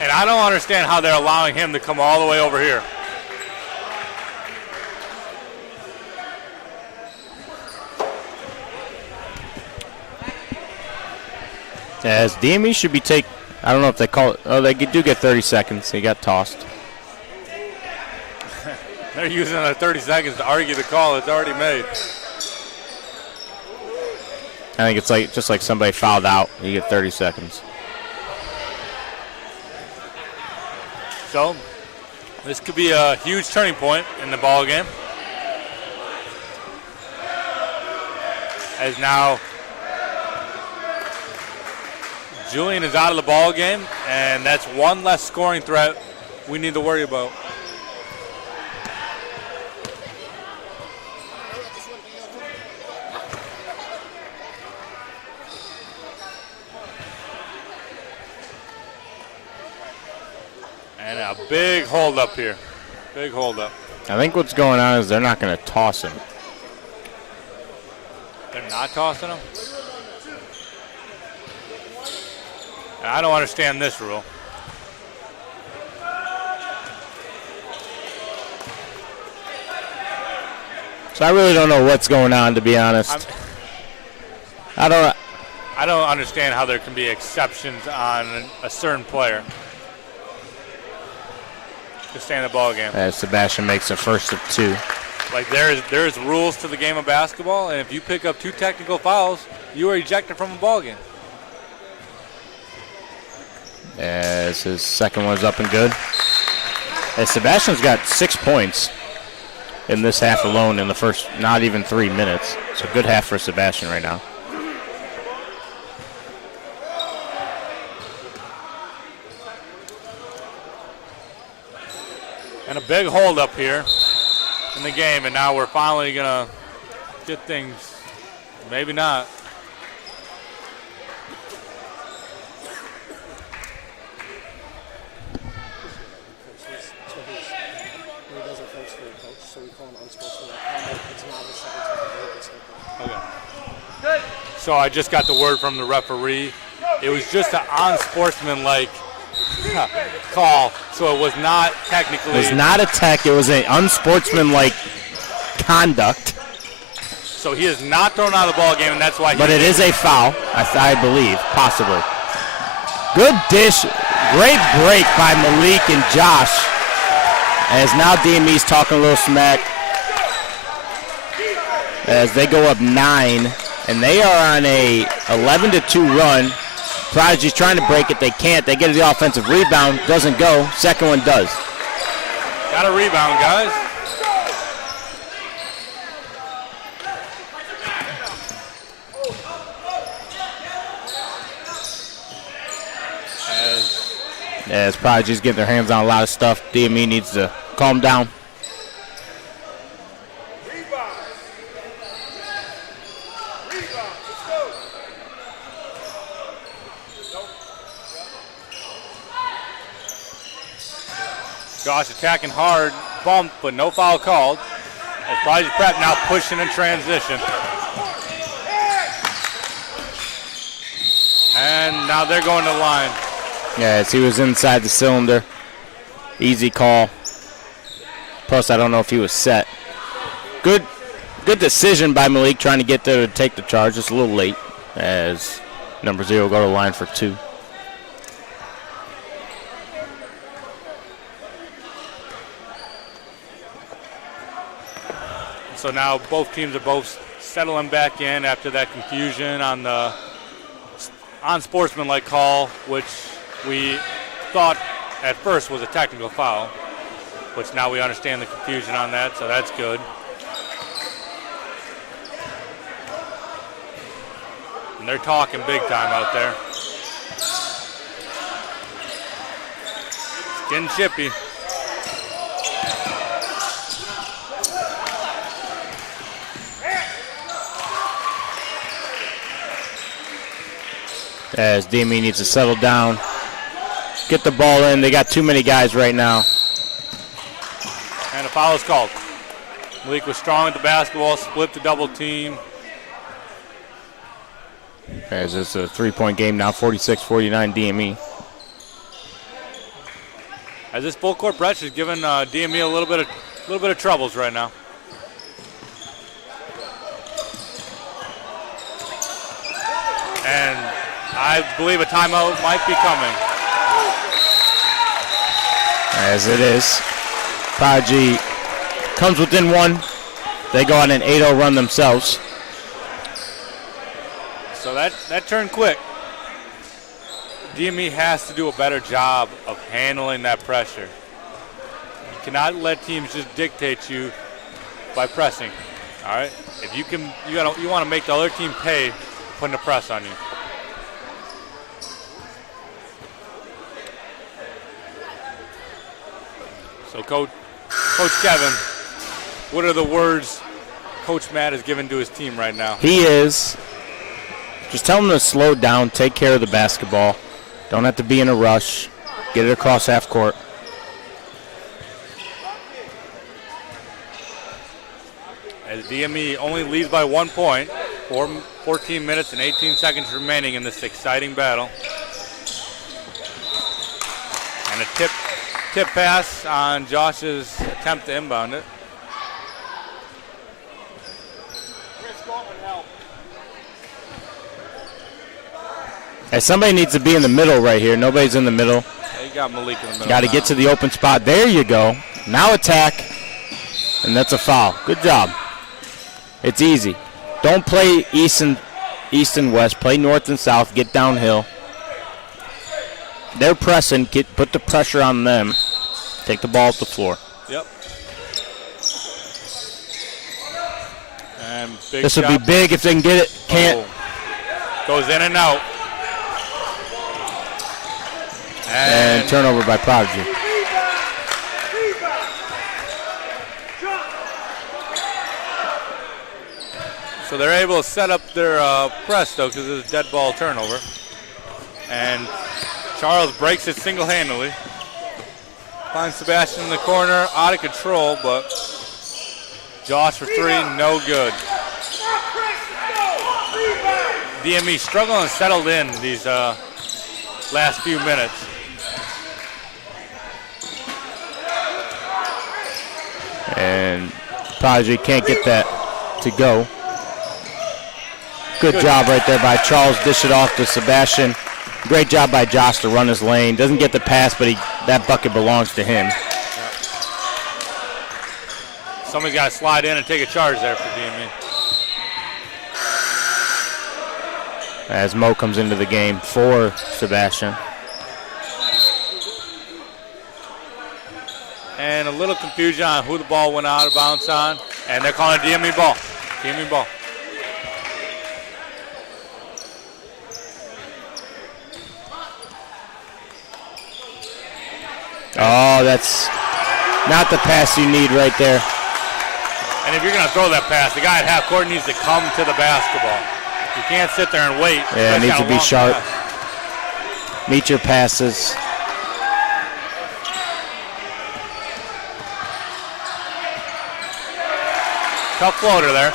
And I don't understand how they're allowing him to come all the way over here. As DME should be I don't know if they call it. Oh, they do get 30 seconds. He got tossed. They're using the 30 seconds to argue the call that's already made. I think it's just like somebody fouled out. You get 30 seconds. So this could be a huge turning point in the ball game. as now Julian is out of the ball game, and that's one less scoring threat we need to worry about. And a big hold up here. Big hold up. I think what's going on is they're not going to toss him. They're not tossing him? I don't understand this rule. So I really don't know what's going on, to be honest. I don't understand how there can be exceptions on a certain player to stay in the ball game. As Sebastian makes a first of 2. Like there's rules to the game of basketball, and if you pick up 2 technical fouls, you are ejected from a ball game. As his second one's up and good. As Sebastian's got 6 points in this half alone in the first not even 3 minutes. So good half for Sebastian right now. And a big hold up here in the game, and now we're finally gonna get things, maybe not. Okay. So I just got the word from the referee. It was just an unsportsmanlike call, so it was not technically. It was not a tech. It was an unsportsmanlike conduct. So he is not thrown out of the ball game, and that's why. But it is a foul, I believe, possibly. Good dish, great break by Malik and Josh. As now DME's talking a little smack. As they go up 9, and they are on a 11-2 run. Prodigy's trying to break it. They can't. They get the offensive rebound. Doesn't go. Second one does. Got a rebound, guys. As Prodigy's getting their hands on a lot of stuff, DME needs to calm down. Josh attacking hard, bump, but no foul called. As Prodigy Prep now pushing in transition. And now they're going to the line. Yeah, as he was inside the cylinder. Easy call. Plus, I don't know if he was set. Good decision by Malik trying to get there to take the charge. Just a little late as number 0 go to the line for 2. So now both teams are both settling back in after that confusion on the unsportsmanlike call, which we thought at first was a technical foul, which now we understand the confusion on that, so that's good. And they're talking big time out there. It's getting chippy. As DME needs to settle down, get the ball in. They got too many guys right now. And a foul is called. Malik was strong at the basketball, split the double team. As it's a 3-point game now, 46-49 DME. As this full court pressure is giving DME a little bit of troubles right now. And I believe a timeout might be coming. As it is. Prodigy comes within 1. They go on an 8-0 run themselves. So that turned quick. DME has to do a better job of handling that pressure. You cannot let teams just dictate you by pressing. All right. If you can, you want to make the other team pay putting the press on you. So Coach Kevin, what are the words Coach Matt has given to his team right now? He is. Just tell them to slow down, take care of the basketball. Don't have to be in a rush. Get it across half court. As DME only leads by 1 point, 14 minutes and 18 seconds remaining in this exciting battle. And a tip pass on Josh's attempt to inbound it. Hey, somebody needs to be in the middle right here. Nobody's in the middle. Yeah, you got Malik in the middle. Got to get to the open spot. There you go. Now attack. And that's a foul. Good job. It's easy. Don't play east and west. Play north and south. Get downhill. They're pressing. Put the pressure on them. Take the ball off the floor. Yep. And big This would shot. be big if they can get it. Can't. Oh. Goes in and out. And turnover by Prodigy. So they're able to set up their press, though, because it's a dead ball turnover. And Charles breaks it single-handedly. Finds Sebastian in the corner, out of control, but Josh for three, no good. DME struggling and settled in these last few minutes. And Prodigy can't get that to go. Good job right there by Charles. Dish it off to Sebastian. Great job by Josh to run his lane. Doesn't get the pass, but that bucket belongs to him. Somebody's got to slide in and take a charge there for DME. As Mo comes into the game for Sebastian. And a little confusion on who the ball went out of bounds on. And they're calling a DME ball. DME ball. Oh, that's not the pass you need right there. And if you're going to throw that pass, the guy at half court needs to come to the basketball. You can't sit there and wait. Yeah, it needs to be sharp. Pass. Meet your passes. Tough floater there.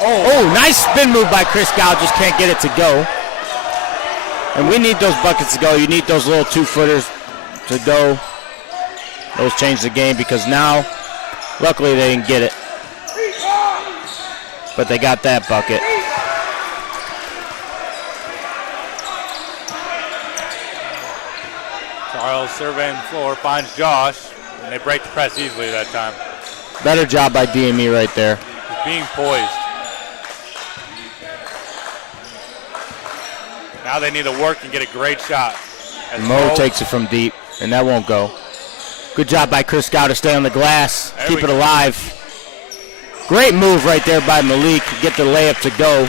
Oh, nice spin move by Chris Gow. Just can't get it to go. And we need those buckets to go. You need those little 2-footers to go. Those change the game because now, luckily they didn't get it. But they got that bucket. Charles surveying the floor, finds Josh, and they break the press easily that time. Better job by DME right there. He's being poised. Now they need to work and get a great shot. As Mo takes it from deep, and that won't go. Good job by Chris Gow to stay on the glass, There keep we it go. alive. Great move right there by Malik, get the layup to go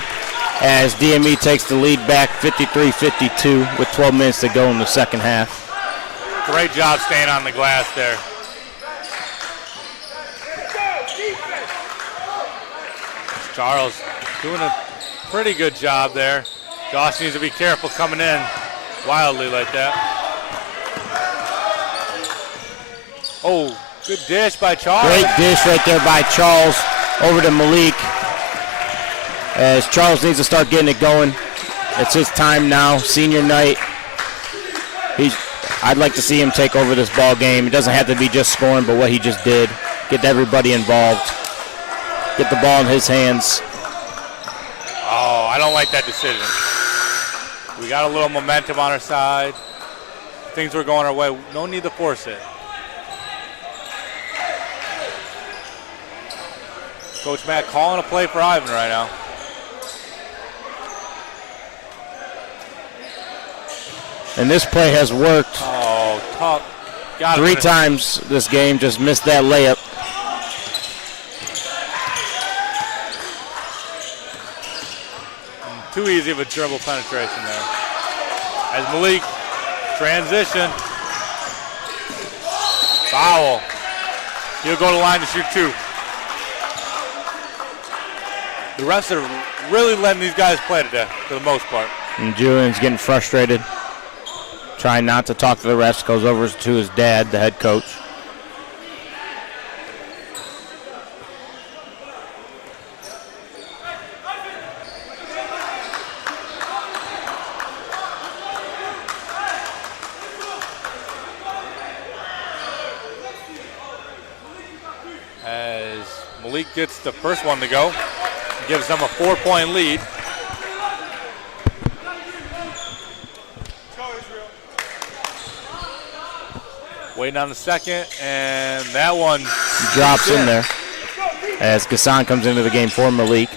as DME takes the lead back 53-52 with 12 minutes to go in the second half. Great job staying on the glass there. Charles doing a pretty good job there. Josh needs to be careful coming in wildly like that. Oh, good dish by Charles. Great dish right there by Charles over to Malik as Charles needs to start getting it going. It's his time now, senior night. I'd like to see him take over this ball game. It doesn't have to be just scoring, but what he just did. Get everybody involved. Get the ball in his hands. Oh, I don't like that decision. We got a little momentum on our side. Things were going our way. No need to force it. Coach Matt calling a play for Ivan right now. And this play has worked. Oh, tough. 3 times this game, just missed that layup. Too easy of a dribble penetration there. As Malik transition. Foul. He'll go to the line to shoot 2. The refs are really letting these guys play today for the most part. And Julian's getting frustrated. Trying not to talk to the refs, goes over to his dad, the head coach. As Malik gets the first one to go, gives them a 4-point lead. Waiting on the second, and that one drops in there as Gassan comes into the game for Malik.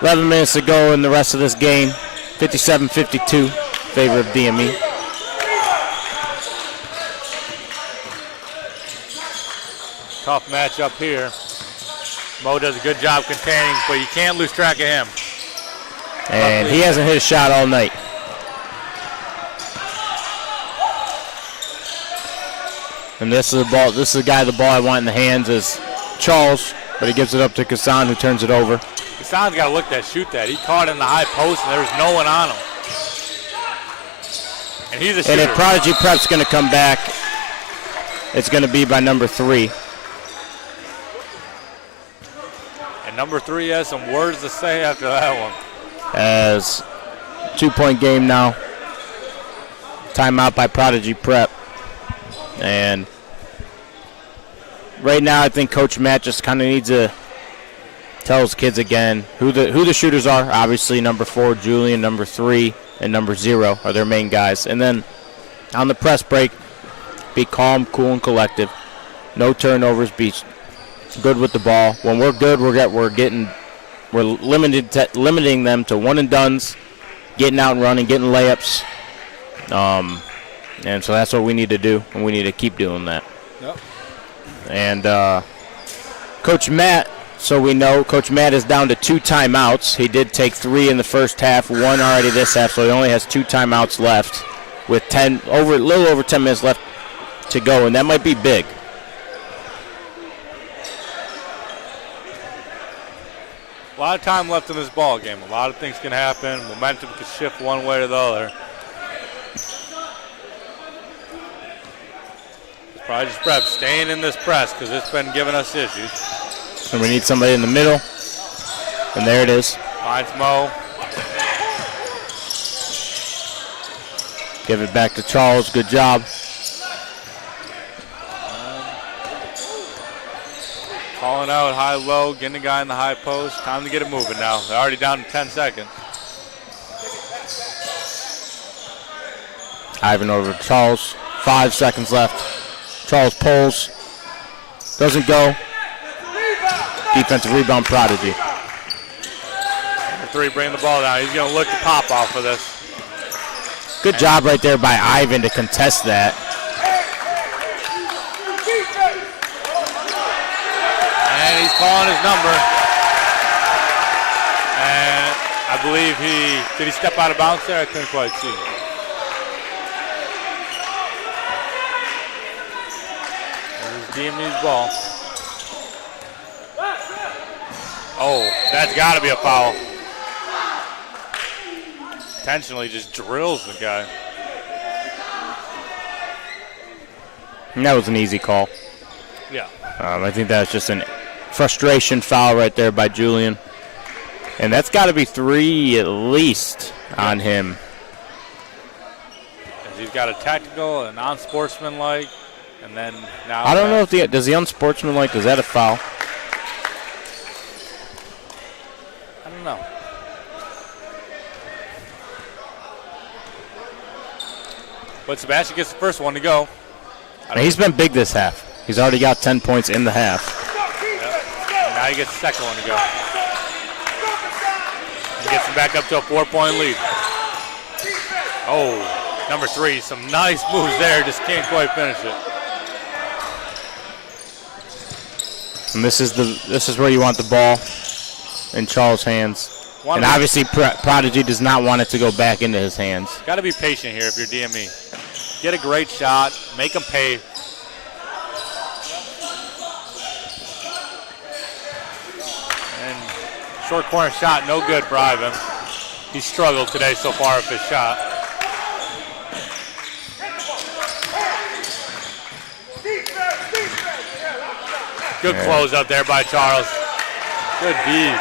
11 minutes to go in the rest of this game. 57-52, favor of DME. Tough matchup here. Mo does a good job containing, but you can't lose track of him. And he hasn't hit a shot all night. And this is the ball. This is the guy the ball I want in the hands is Charles, but he gives it up to Gassan, who turns it over. Gassan's got to look that, shoot that. He caught it in the high post, and there's no one on him. And he's a shooter. And if Prodigy Prep's going to come back, it's going to be by number 3. And number 3 has some words to say after that one. As 2-point game now. Timeout by Prodigy Prep. And right now I think Coach Matt just kind of needs to tell his kids again who the shooters are. Obviously number 4, Julian, number 3, and number 0 are their main guys. And then on the press break, be calm, cool, and collective. No turnovers, be good with the ball. When we're good, we're limiting them to one and dones, getting out and running, getting layups. And so that's what we need to do, and we need to keep doing that. Yep. And Coach Matt, so we know, Coach Matt is down to 2 timeouts. He did take 3 in the first half, 1 already this half, so he only has 2 timeouts left with a little over 10 minutes left to go, and that might be big. A lot of time left in this ball game. A lot of things can happen. Momentum can shift one way or the other. Probably just Prep staying in this press because it's been giving us issues. So we need somebody in the middle. And there it is. Finds Mo. Give it back to Charles. Good job. Calling out high-low, getting the guy in the high post. Time to get it moving now. They're already down to 10 seconds. Ivan over to Charles. 5 seconds left. Charles pulls. Doesn't go. Defensive rebound, Prodigy. Number 3 bringing the ball down. He's going to look to pop off of this. Good job right there by Ivan to contest that. And he's calling his number. And I believe did he step out of bounds there? I couldn't quite see. DME's ball. Oh, that's got to be a foul. Intentionally just drills the guy. And that was an easy call. Yeah. I think that's just a frustration foul right there by Julian. And that's got to be 3 at least on him. He's got a tactical, a non-sportsmanlike. And then now I don't know if does the unsportsmanlike, is that a foul? I don't know. But Sebastian gets the first one to go. He's been big this half. He's already got 10 points in the half. Yep. Now he gets the second one to go. He gets him back up to a 4-point lead. Oh, number 3, some nice moves there, just can't quite finish it. And this is where you want the ball in Charles' hands. And obviously Prodigy does not want it to go back into his hands. Got to be patient here if you're DME. Get a great shot, make him pay. And short corner shot, no good for Ivan. He struggled today so far with his shot. Good close out there by Charles. Good D.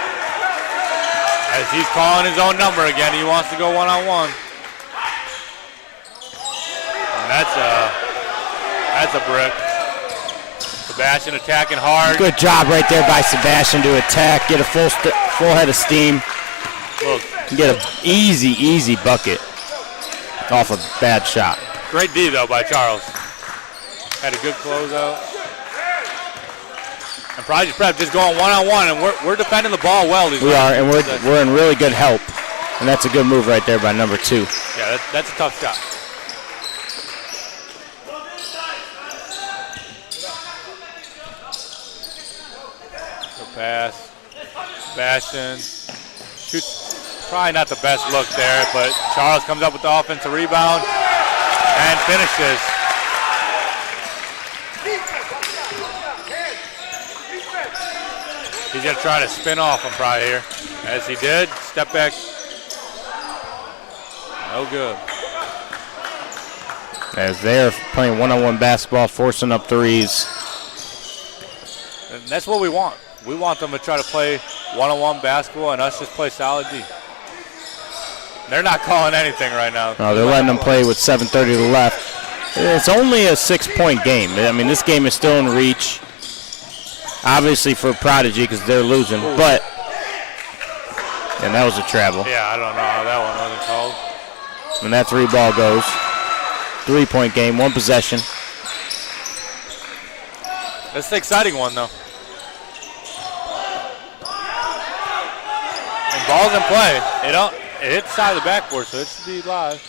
As he's calling his own number again, he wants to go one-on-one. And that's a brick. Sebastian attacking hard. Good job right there by Sebastian to attack, get a full head of steam. Look. Get an easy bucket off a bad shot. Great D though by Charles. Had a good closeout. And Prodigy Prep just going one-on-one, and we're defending the ball well. We are, and we're in really good help. And that's a good move right there by number 2. Yeah, that's a tough shot. Good pass. Sebastian shoots. Probably not the best look there, but Charles comes up with the offensive rebound and finishes. He's going to try to spin off him probably here. As he did, step back. No good. As they're playing one-on-one basketball, forcing up threes. And that's what we want. We want them to try to play one-on-one basketball and us just play solid D. They're not calling anything right now. No, they're letting them play with 7:30 left. It's only a 6-point game. I mean, this game is still in reach. Obviously for Prodigy because they're losing, but and that was a travel. Yeah, I don't know how that one wasn't called. And that 3 ball goes. 3-point game, 1 possession. That's the exciting one though. And ball's in play. It hit the side of the backboard, so it should be live.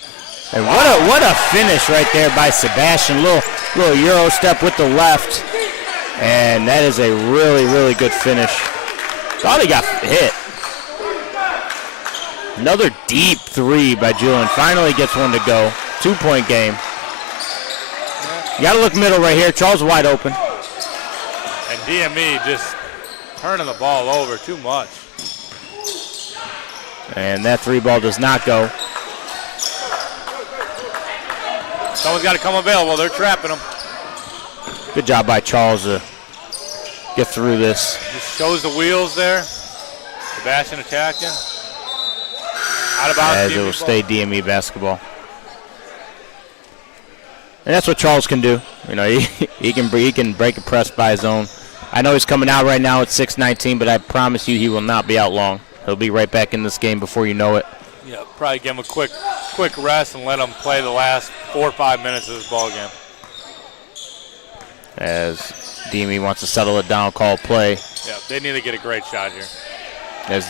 And what a finish right there by Sebastian. Little Euro step with the left. And that is a really good finish. Thought he got hit. Another deep 3 by Julian. Finally gets one to go. 2-point game. You got to look middle right here. Charles wide open. And DME just turning the ball over too much. And that 3 ball does not go. Someone's got to come available. They're trapping him. Good job by Charles to get through this. Just shows the wheels there. Sebastian attacking. Out of bounds. As it will stay DME basketball. And that's what Charles can do. You know, he can break a press by his own. I know he's coming out right now at 6:19, but I promise you he will not be out long. He'll be right back in this game before you know it. Yeah, probably give him a quick rest and let him play the last 4 or 5 minutes of this ball game. As DME wants to settle it down, call play. Yeah, they need to get a great shot here. As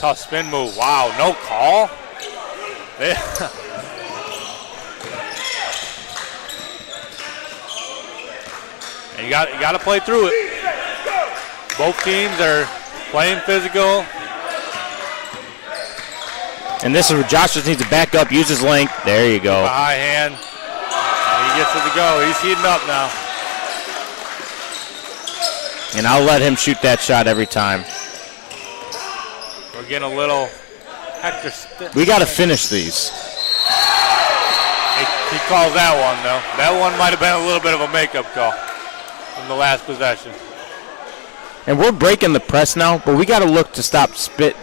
tough spin move. Wow, no call. And you got to play through it. Both teams are playing physical. And this is where Josh just needs to back up, use his length. There you go. A high hand. And he gets it to go. He's heating up now. And I'll let him shoot that shot every time. We're getting a little Hector. We got to finish these. He calls that one, though. That one might have been a little bit of a makeup call from the last possession. And we're breaking the press now, but we got to look to stop spin,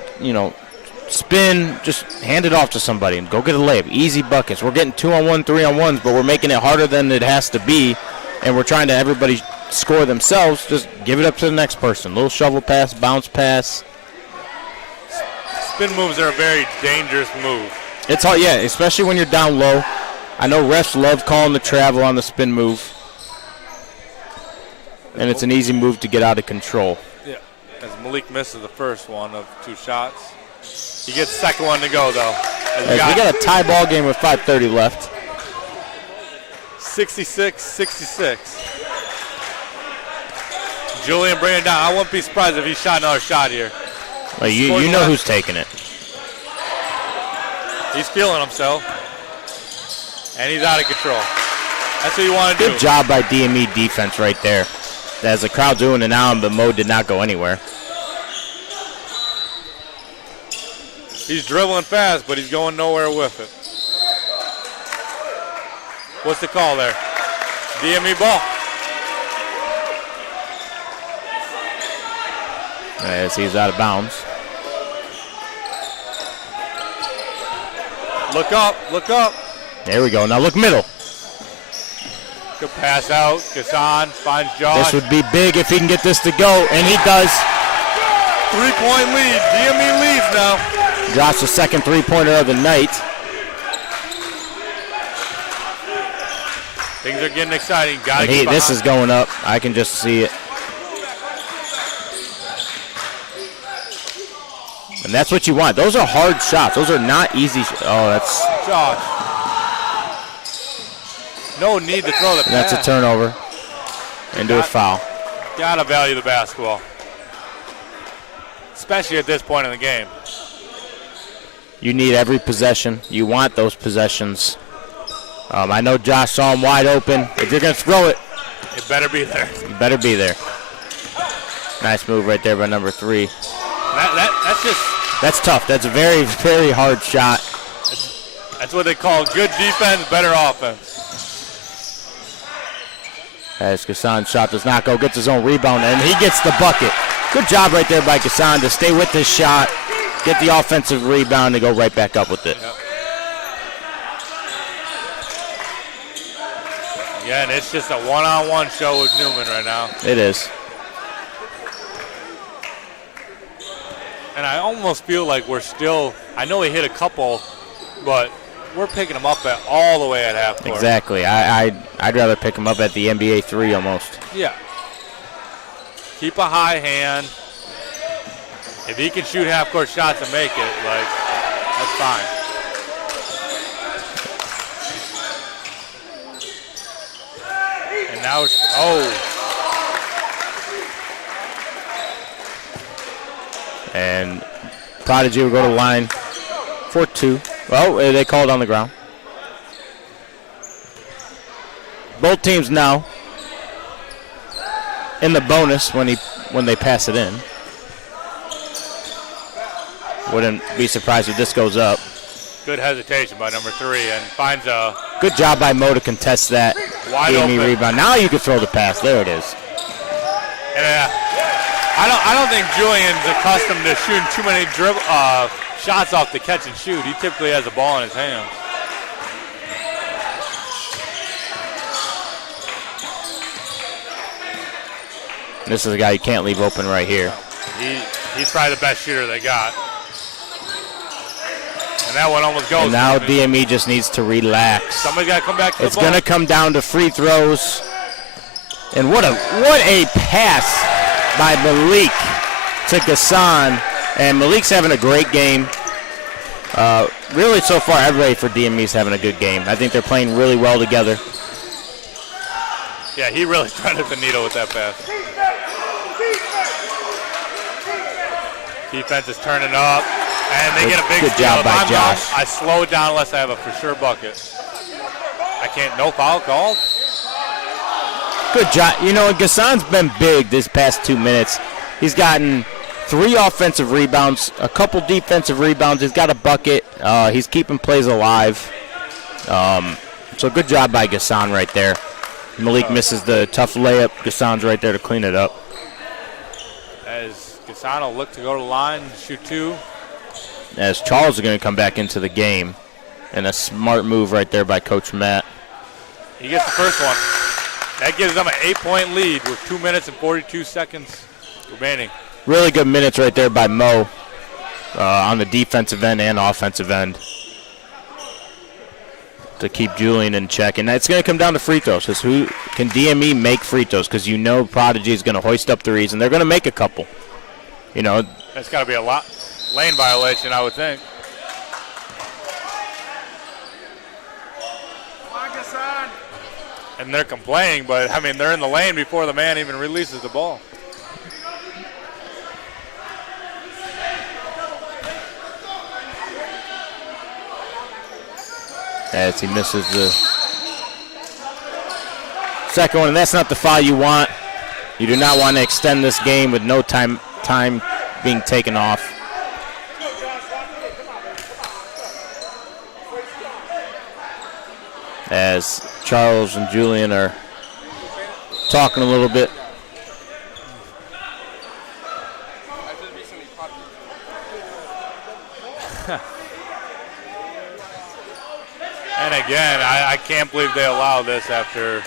just hand it off to somebody and go get a layup. Easy buckets. We're getting 2-on-1, 3-on-1s, but we're making it harder than it has to be, and we're trying to everybody score themselves. Just give it up to the next person. Little shovel pass, bounce pass. Spin moves are a very dangerous move. It's hard, yeah, especially when you're down low. I know refs love calling the travel on the spin move. And it's an easy move to get out of control. Yeah, as Malik misses the first one of 2 shots. He gets the second one to go, though. We got a tie ball game with 5:30 left. 66-66. Julian bringing it down. I wouldn't be surprised if he shot another shot here. Well, you know who's taking it. He's feeling himself. And he's out of control. That's what you want to do. Good job by DME defense right there. As the crowd's doing it now, but Mo did not go anywhere. He's dribbling fast, but he's going nowhere with it. What's the call there? DME ball. As he's out of bounds. Look up, look up. There we go. Now look middle. Good pass out. Gassan finds Josh. This would be big if he can get this to go, and he does. 3-point lead. DME leads now. Josh, the second three-pointer of the night. Things are getting exciting. Gotta And get this behind. is going up. I can just see it. And that's what you want. Those are hard shots. Those are not easy. Oh, that's Josh. No need to throw the pass. that's a turnover. Into a foul. Gotta value the basketball. Especially at this point in the game. You need every possession. You want those possessions. I know Josh saw him wide open. If you're going to throw it, It better be there. you better be there. Nice move right there by number 3. That's just, That's tough. That's a very, very hard shot. that's what they call good defense, better offense. As Gassan's shot does not go, gets his own rebound, and he gets the bucket. Good job right there by Gassan to stay with this shot, get the offensive rebound, and go right back up with it. Yep. Yeah, and it's just a one-on-one show with Newman right now. It is. And I almost feel like we're still, I know he hit a couple, but we're picking him up at all the way at half court. Exactly. I'd rather pick him up at the NBA 3 almost. Yeah. Keep a high hand. If he can shoot half-court shots and make it, like, that's fine. And now it's, And Prodigy will go to the line for 2. Oh, they called on the ground. Both teams now in the bonus when they pass it in. Wouldn't be surprised if this goes up. good hesitation by number 3 and finds a Good job by Mo to contest that. wide DME open. rebound. Now you can throw the pass. There it is. And, I don't think Julian's accustomed to shooting too many shots off the catch and shoot. He typically has the ball in his hands. This is a guy you can't leave open right here. He's probably the best shooter they got. And that one almost goes. And now DME just needs to relax. Somebody's got to come back to the It's ball. going to come down to free throws. And what a pass by Malik to Gassan. And Malik's having a great game. Really, so far, everybody for DME is having a good game. I think they're playing really well together. Yeah, he really threaded the needle with that pass. Defense is turning up, and they get a big Good steal. job If by I'm Josh. wrong, I slow it down unless I have a for sure bucket. I can't, no foul called. Good job. You know, Gassan's been big this past 2 minutes. He's gotten 3 offensive rebounds, a couple defensive rebounds. He's got a bucket. He's keeping plays alive. So good job by Gassan right there. Malik misses the tough layup. Gassan's right there to clean it up. As Gasano look to go to the line, shoot 2. As Charles is going to come back into the game. And a smart move right there by Coach Matt. He gets the first one. That gives them an 8-point lead with 2 minutes and 42 seconds remaining. Really good minutes right there by Mo on the defensive end and offensive end to keep Julian in check. And it's going to come down to free throws. Because who can DME make free throws? Because you know Prodigy is going to hoist up threes, and they're going to make a couple. You know, That's got to be a lot lane violation, I would think. And they're complaining, but I mean, they're in the lane before the man even releases the ball. as he misses the second one. And that's not the foul you want. You do not want to extend this game with no time being taken off. As Charles and Julian are talking a little bit. And again, I can't believe they allow this after.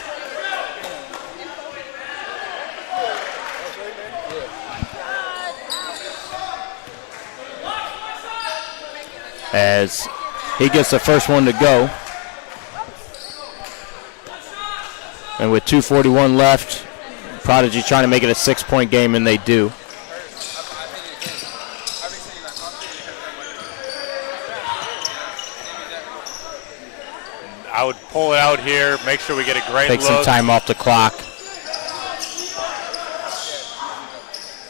As he gets the first one to go. And with 2:41 left, Prodigy trying to make it a 6-point game, and they do. I would pull it out here, make sure we get a great Take look. some time off the clock.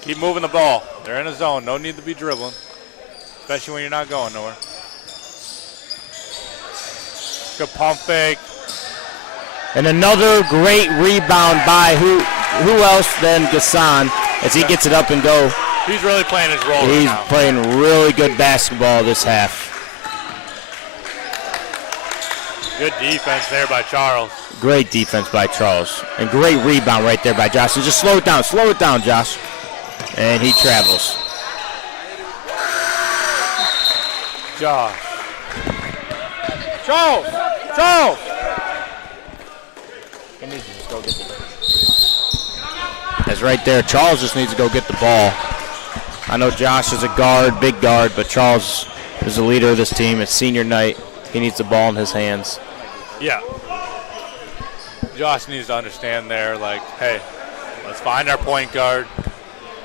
Keep moving the ball. They're in a zone. No need to be dribbling, especially when you're not going nowhere. Good pump fake. And another great rebound by who else than Gassan as he gets it up and go. He's really playing his role right He's now. playing really good basketball this half. Good defense there by Charles. Great defense by Charles. And great rebound right there by Josh. And just slow it down, Josh. And he travels. Josh. Charles! Charles! As right there, Charles just needs to go get the ball. I know Josh is a guard, big guard, but Charles is the leader of this team. It's senior night. He needs the ball in his hands. Yeah. Josh needs to understand there, like, hey, let's find our point guard.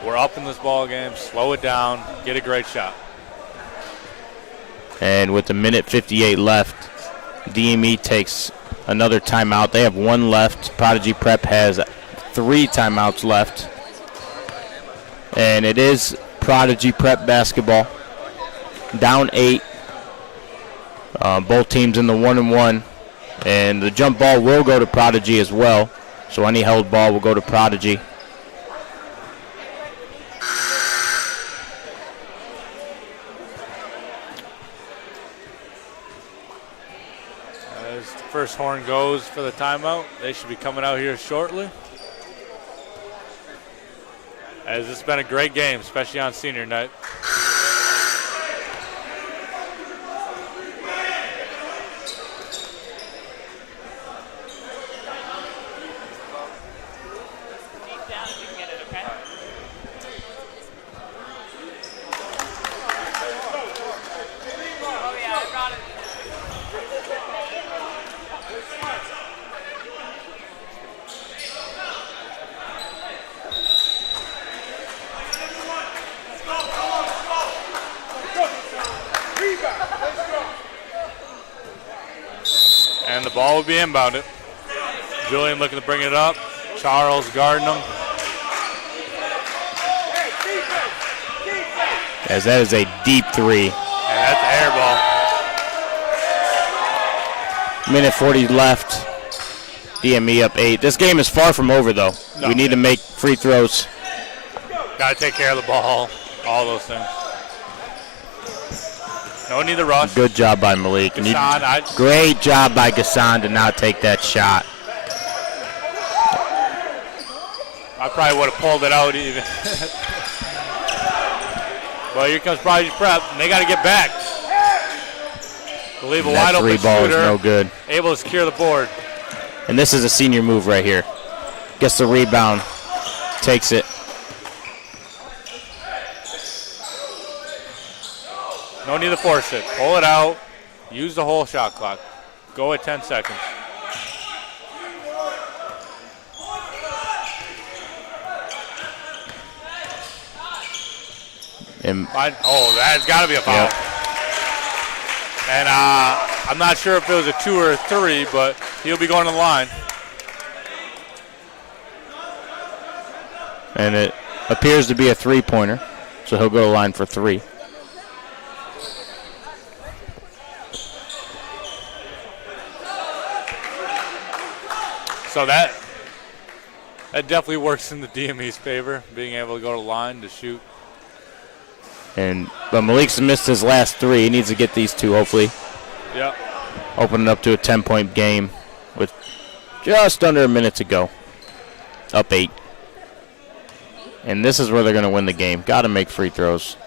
We're up in this ball game. Slow it down. Get a great shot. And with a minute 58 left, DME takes another timeout. They have one left. Prodigy Prep has 3 timeouts left. And it is Prodigy Prep basketball. Down 8. Both teams in the 1-and-1. And the jump ball will go to Prodigy as well. So any held ball will go to Prodigy. As the first horn goes for the timeout, they should be coming out here shortly. As it's been a great game, especially on senior night. And the ball will be inbounded. Julian looking to bring it up. Charles guarding him. As that is a deep 3. And that's an air ball. Minute 40 left. DME up 8. This game is far from over, though. No. We need to make free throws. Got to take care of the ball. All those things. No need to rush. Good job by Malik. And Gassan, great job by Gassan to not take that shot. I probably would have pulled it out even. Well, here comes Prodigy Prep, and they got to get back. To leave a That wide open 3 ball shooter, is no good. able to secure the board. And this is a senior move right here. Gets the rebound. Takes it. No need to force it. Pull it out. Use the whole shot clock. Go at 10 seconds. And That's got to be a foul. Yep. And I'm not sure if it was a 2 or a 3, but he'll be going to the line. and it appears to be a 3-pointer, so he'll go to the line for 3. So that definitely works in the DME's favor, being able to go to the line to shoot. But Malik's missed his last 3. He needs to get these 2, hopefully. Yep. Opening up to a 10-point game with just under a minute to go. Up 8. And this is where they're going to win the game. Got to make free throws.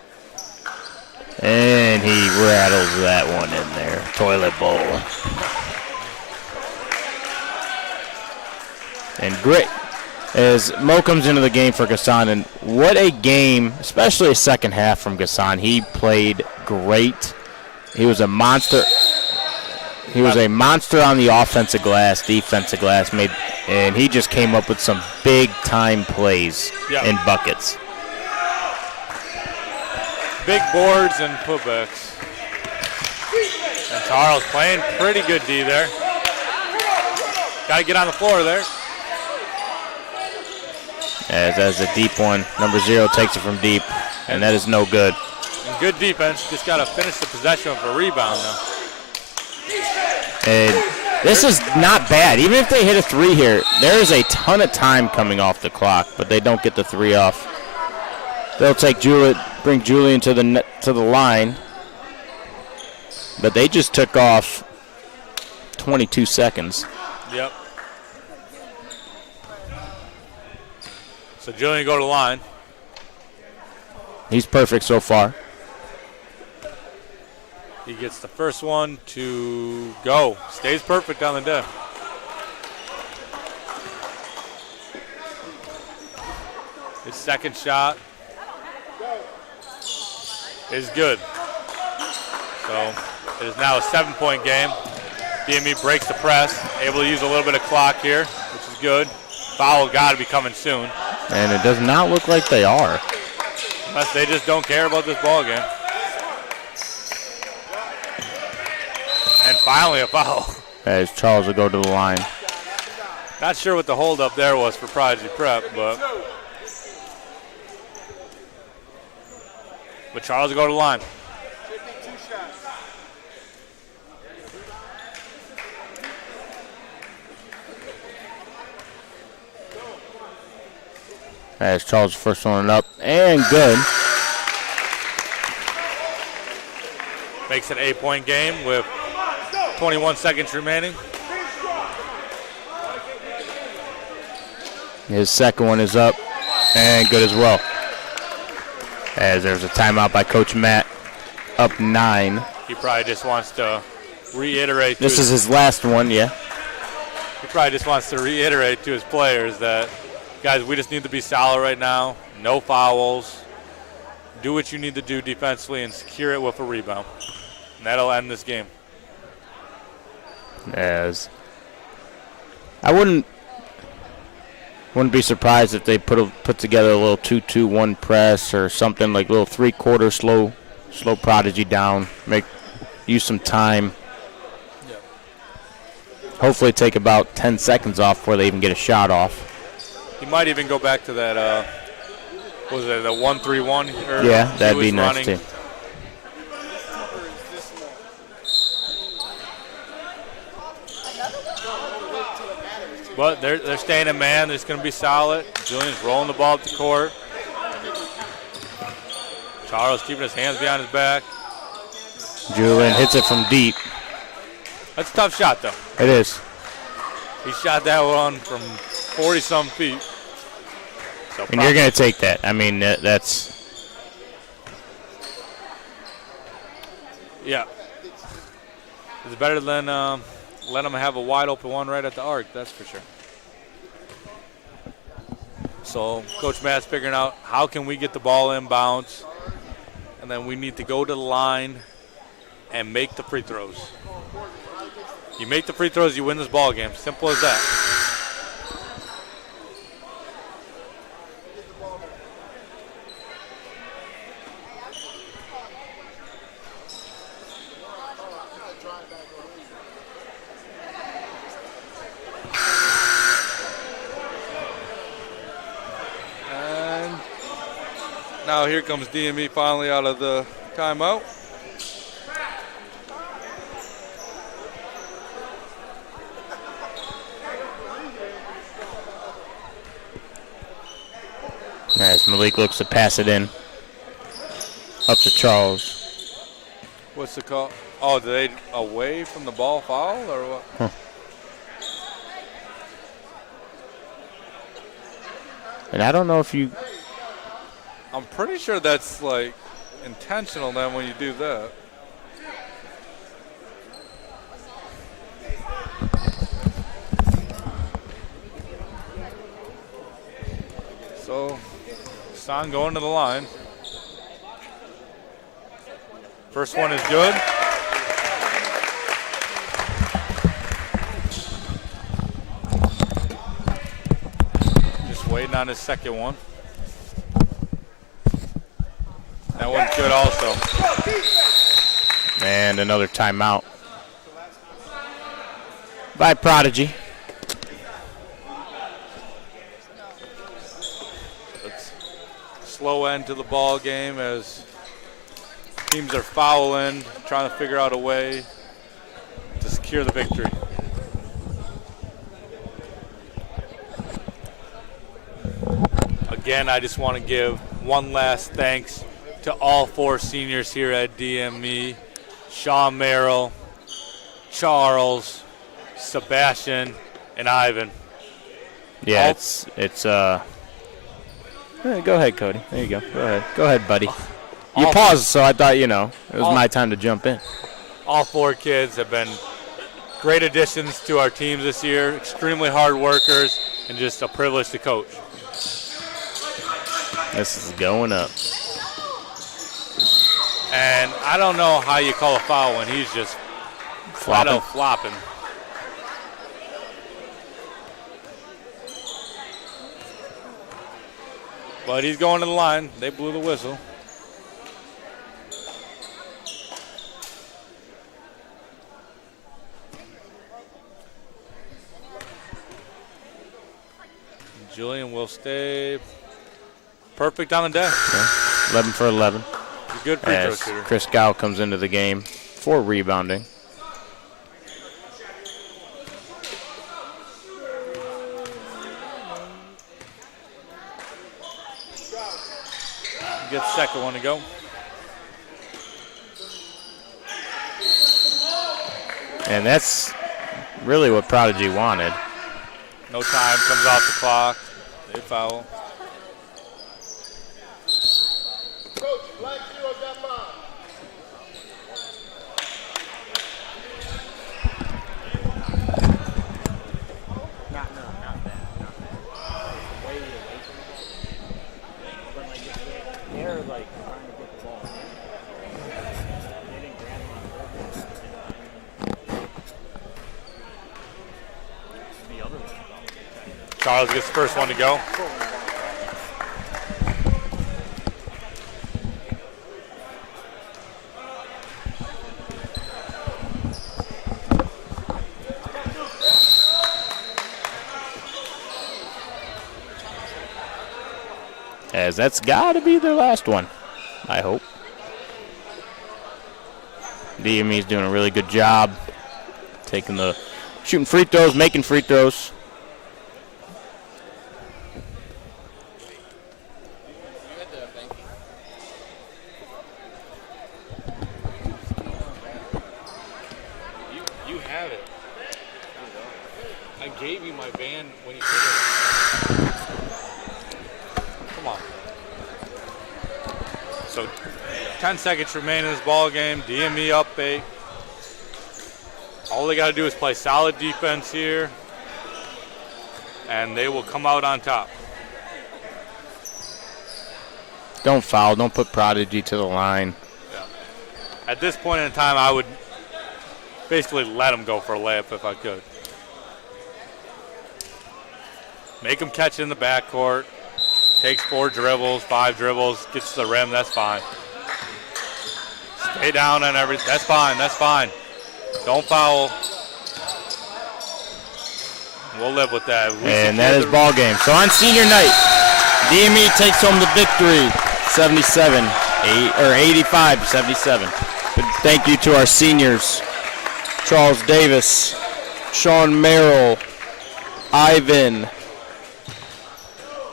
And he rattles that one in there. Toilet bowl. And great. As Mo comes into the game for Ghassan, and what a game, especially a second half from Ghassan. He played great. He was a monster. He was a monster on the offensive glass, defensive glass, and he just came up with some big-time plays and buckets. Big boards and putbacks. And Charles playing pretty good D there. Got to get on the floor there. As a deep one, number 0 takes it from deep, and that is no good. And good defense, just got to finish the possession with a rebound now. And this is not bad. Even if they hit a 3 here, there is a ton of time coming off the clock, but they don't get the 3 off. They'll bring Julian to the line, but they just took off 22 seconds. Yep. So Julian go to the line. He's perfect so far. He gets the first one to go. Stays perfect on the day. His second shot is good. So it is now a 7-point game. DME breaks the press, able to use a little bit of clock here, which is good. Foul got to be coming soon. And it does not look like they are. Unless they just don't care about this ball game. And finally a foul. As Charles will go to the line. Not sure what the holdup there was for Prodigy Prep, but Charles will go to the line. As Charles first one up and good. Makes it an 8-point game with 21 seconds remaining. His second one is up and good as well. As there's a timeout by Coach Matt, up 9. He probably just wants to reiterate. This is his last one, yeah. He probably just wants to reiterate to his players that, guys, we just need to be solid right now. No fouls. Do what you need to do defensively and secure it with a rebound. And that'll end this game. As I wouldn't be surprised if they put together a little 2-2-1 press or something, like a little 3-quarter slow Prodigy down, use some time. Yep. Hopefully take about 10 seconds off before they even get a shot off. He might even go back to that, what was it, the 1-3-1? Yeah, that'd be nice too. But they're staying in man. They're just going to be solid. Julian's rolling the ball up the court. Charles keeping his hands behind his back. Julian hits it from deep. That's a tough shot, though. It is. He shot that one from 40-some feet. So and you're going to take that. I mean, that's... Yeah. It's better than let him have a wide-open one right at the arc, that's for sure. So Coach Matt's figuring out how can we get the ball inbounds, and then we need to go to the line and make the free throws. You make the free throws, you win this ball game. Simple as that. Now here comes DME finally out of the timeout. As Malik looks to pass it in. Up to Charles. What's the call? Oh, did they away from the ball foul or what? Huh. And I don't know if you... I'm pretty sure that's like intentional then when you do that. So, Son going to the line. First one is good. Just waiting on his second one. That one's good also. And another timeout by Prodigy. It's slow end to the ball game as teams are fouling, trying to figure out a way to secure the victory. Again, I just want to give one last thanks to all 4 seniors here at DME: Sean Merrill, Charles, Sebastian, and Ivan. Yeah, go ahead, Cody. There you go. Go ahead, buddy. You paused, so I thought, it was my time to jump in. All 4 kids have been great additions to our teams this year, extremely hard workers, and just a privilege to coach. This is going up. And I don't know how you call a foul when he's just flat out flopping. But he's going to the line. They blew the whistle. Julian will stay perfect on the day. Okay. 11 for 11. He's a good free throw shooter. Chris Gow comes into the game for rebounding. Get the second one to go. And that's really what Prodigy wanted. No time, comes off the clock. They foul. Charles gets the first one to go. As that's got to be their last one, I hope. DME's doing a really good job shooting free throws, making free throws. You have it. I gave you my band when you took it. Come on. So 10 seconds remain in this ball game. DME up 8. All they got to do is play solid defense here, and they will come out on top. Don't foul. Don't put Prodigy to the line. Yeah. At this point in time, I would basically let them go for a layup if I could. Make them catch it in the backcourt. Takes 4 dribbles, 5 dribbles, gets to the rim. That's fine. Stay down on everything. That's fine. That's fine. Don't foul. We'll live with that. And that is ball game. So on senior night, DME takes home the victory, 85-77. Thank you to our seniors, Charles Davis, Sean Merrill, Ivan,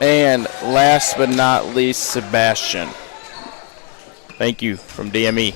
And last but not least, Sebastian. Thank you from DME.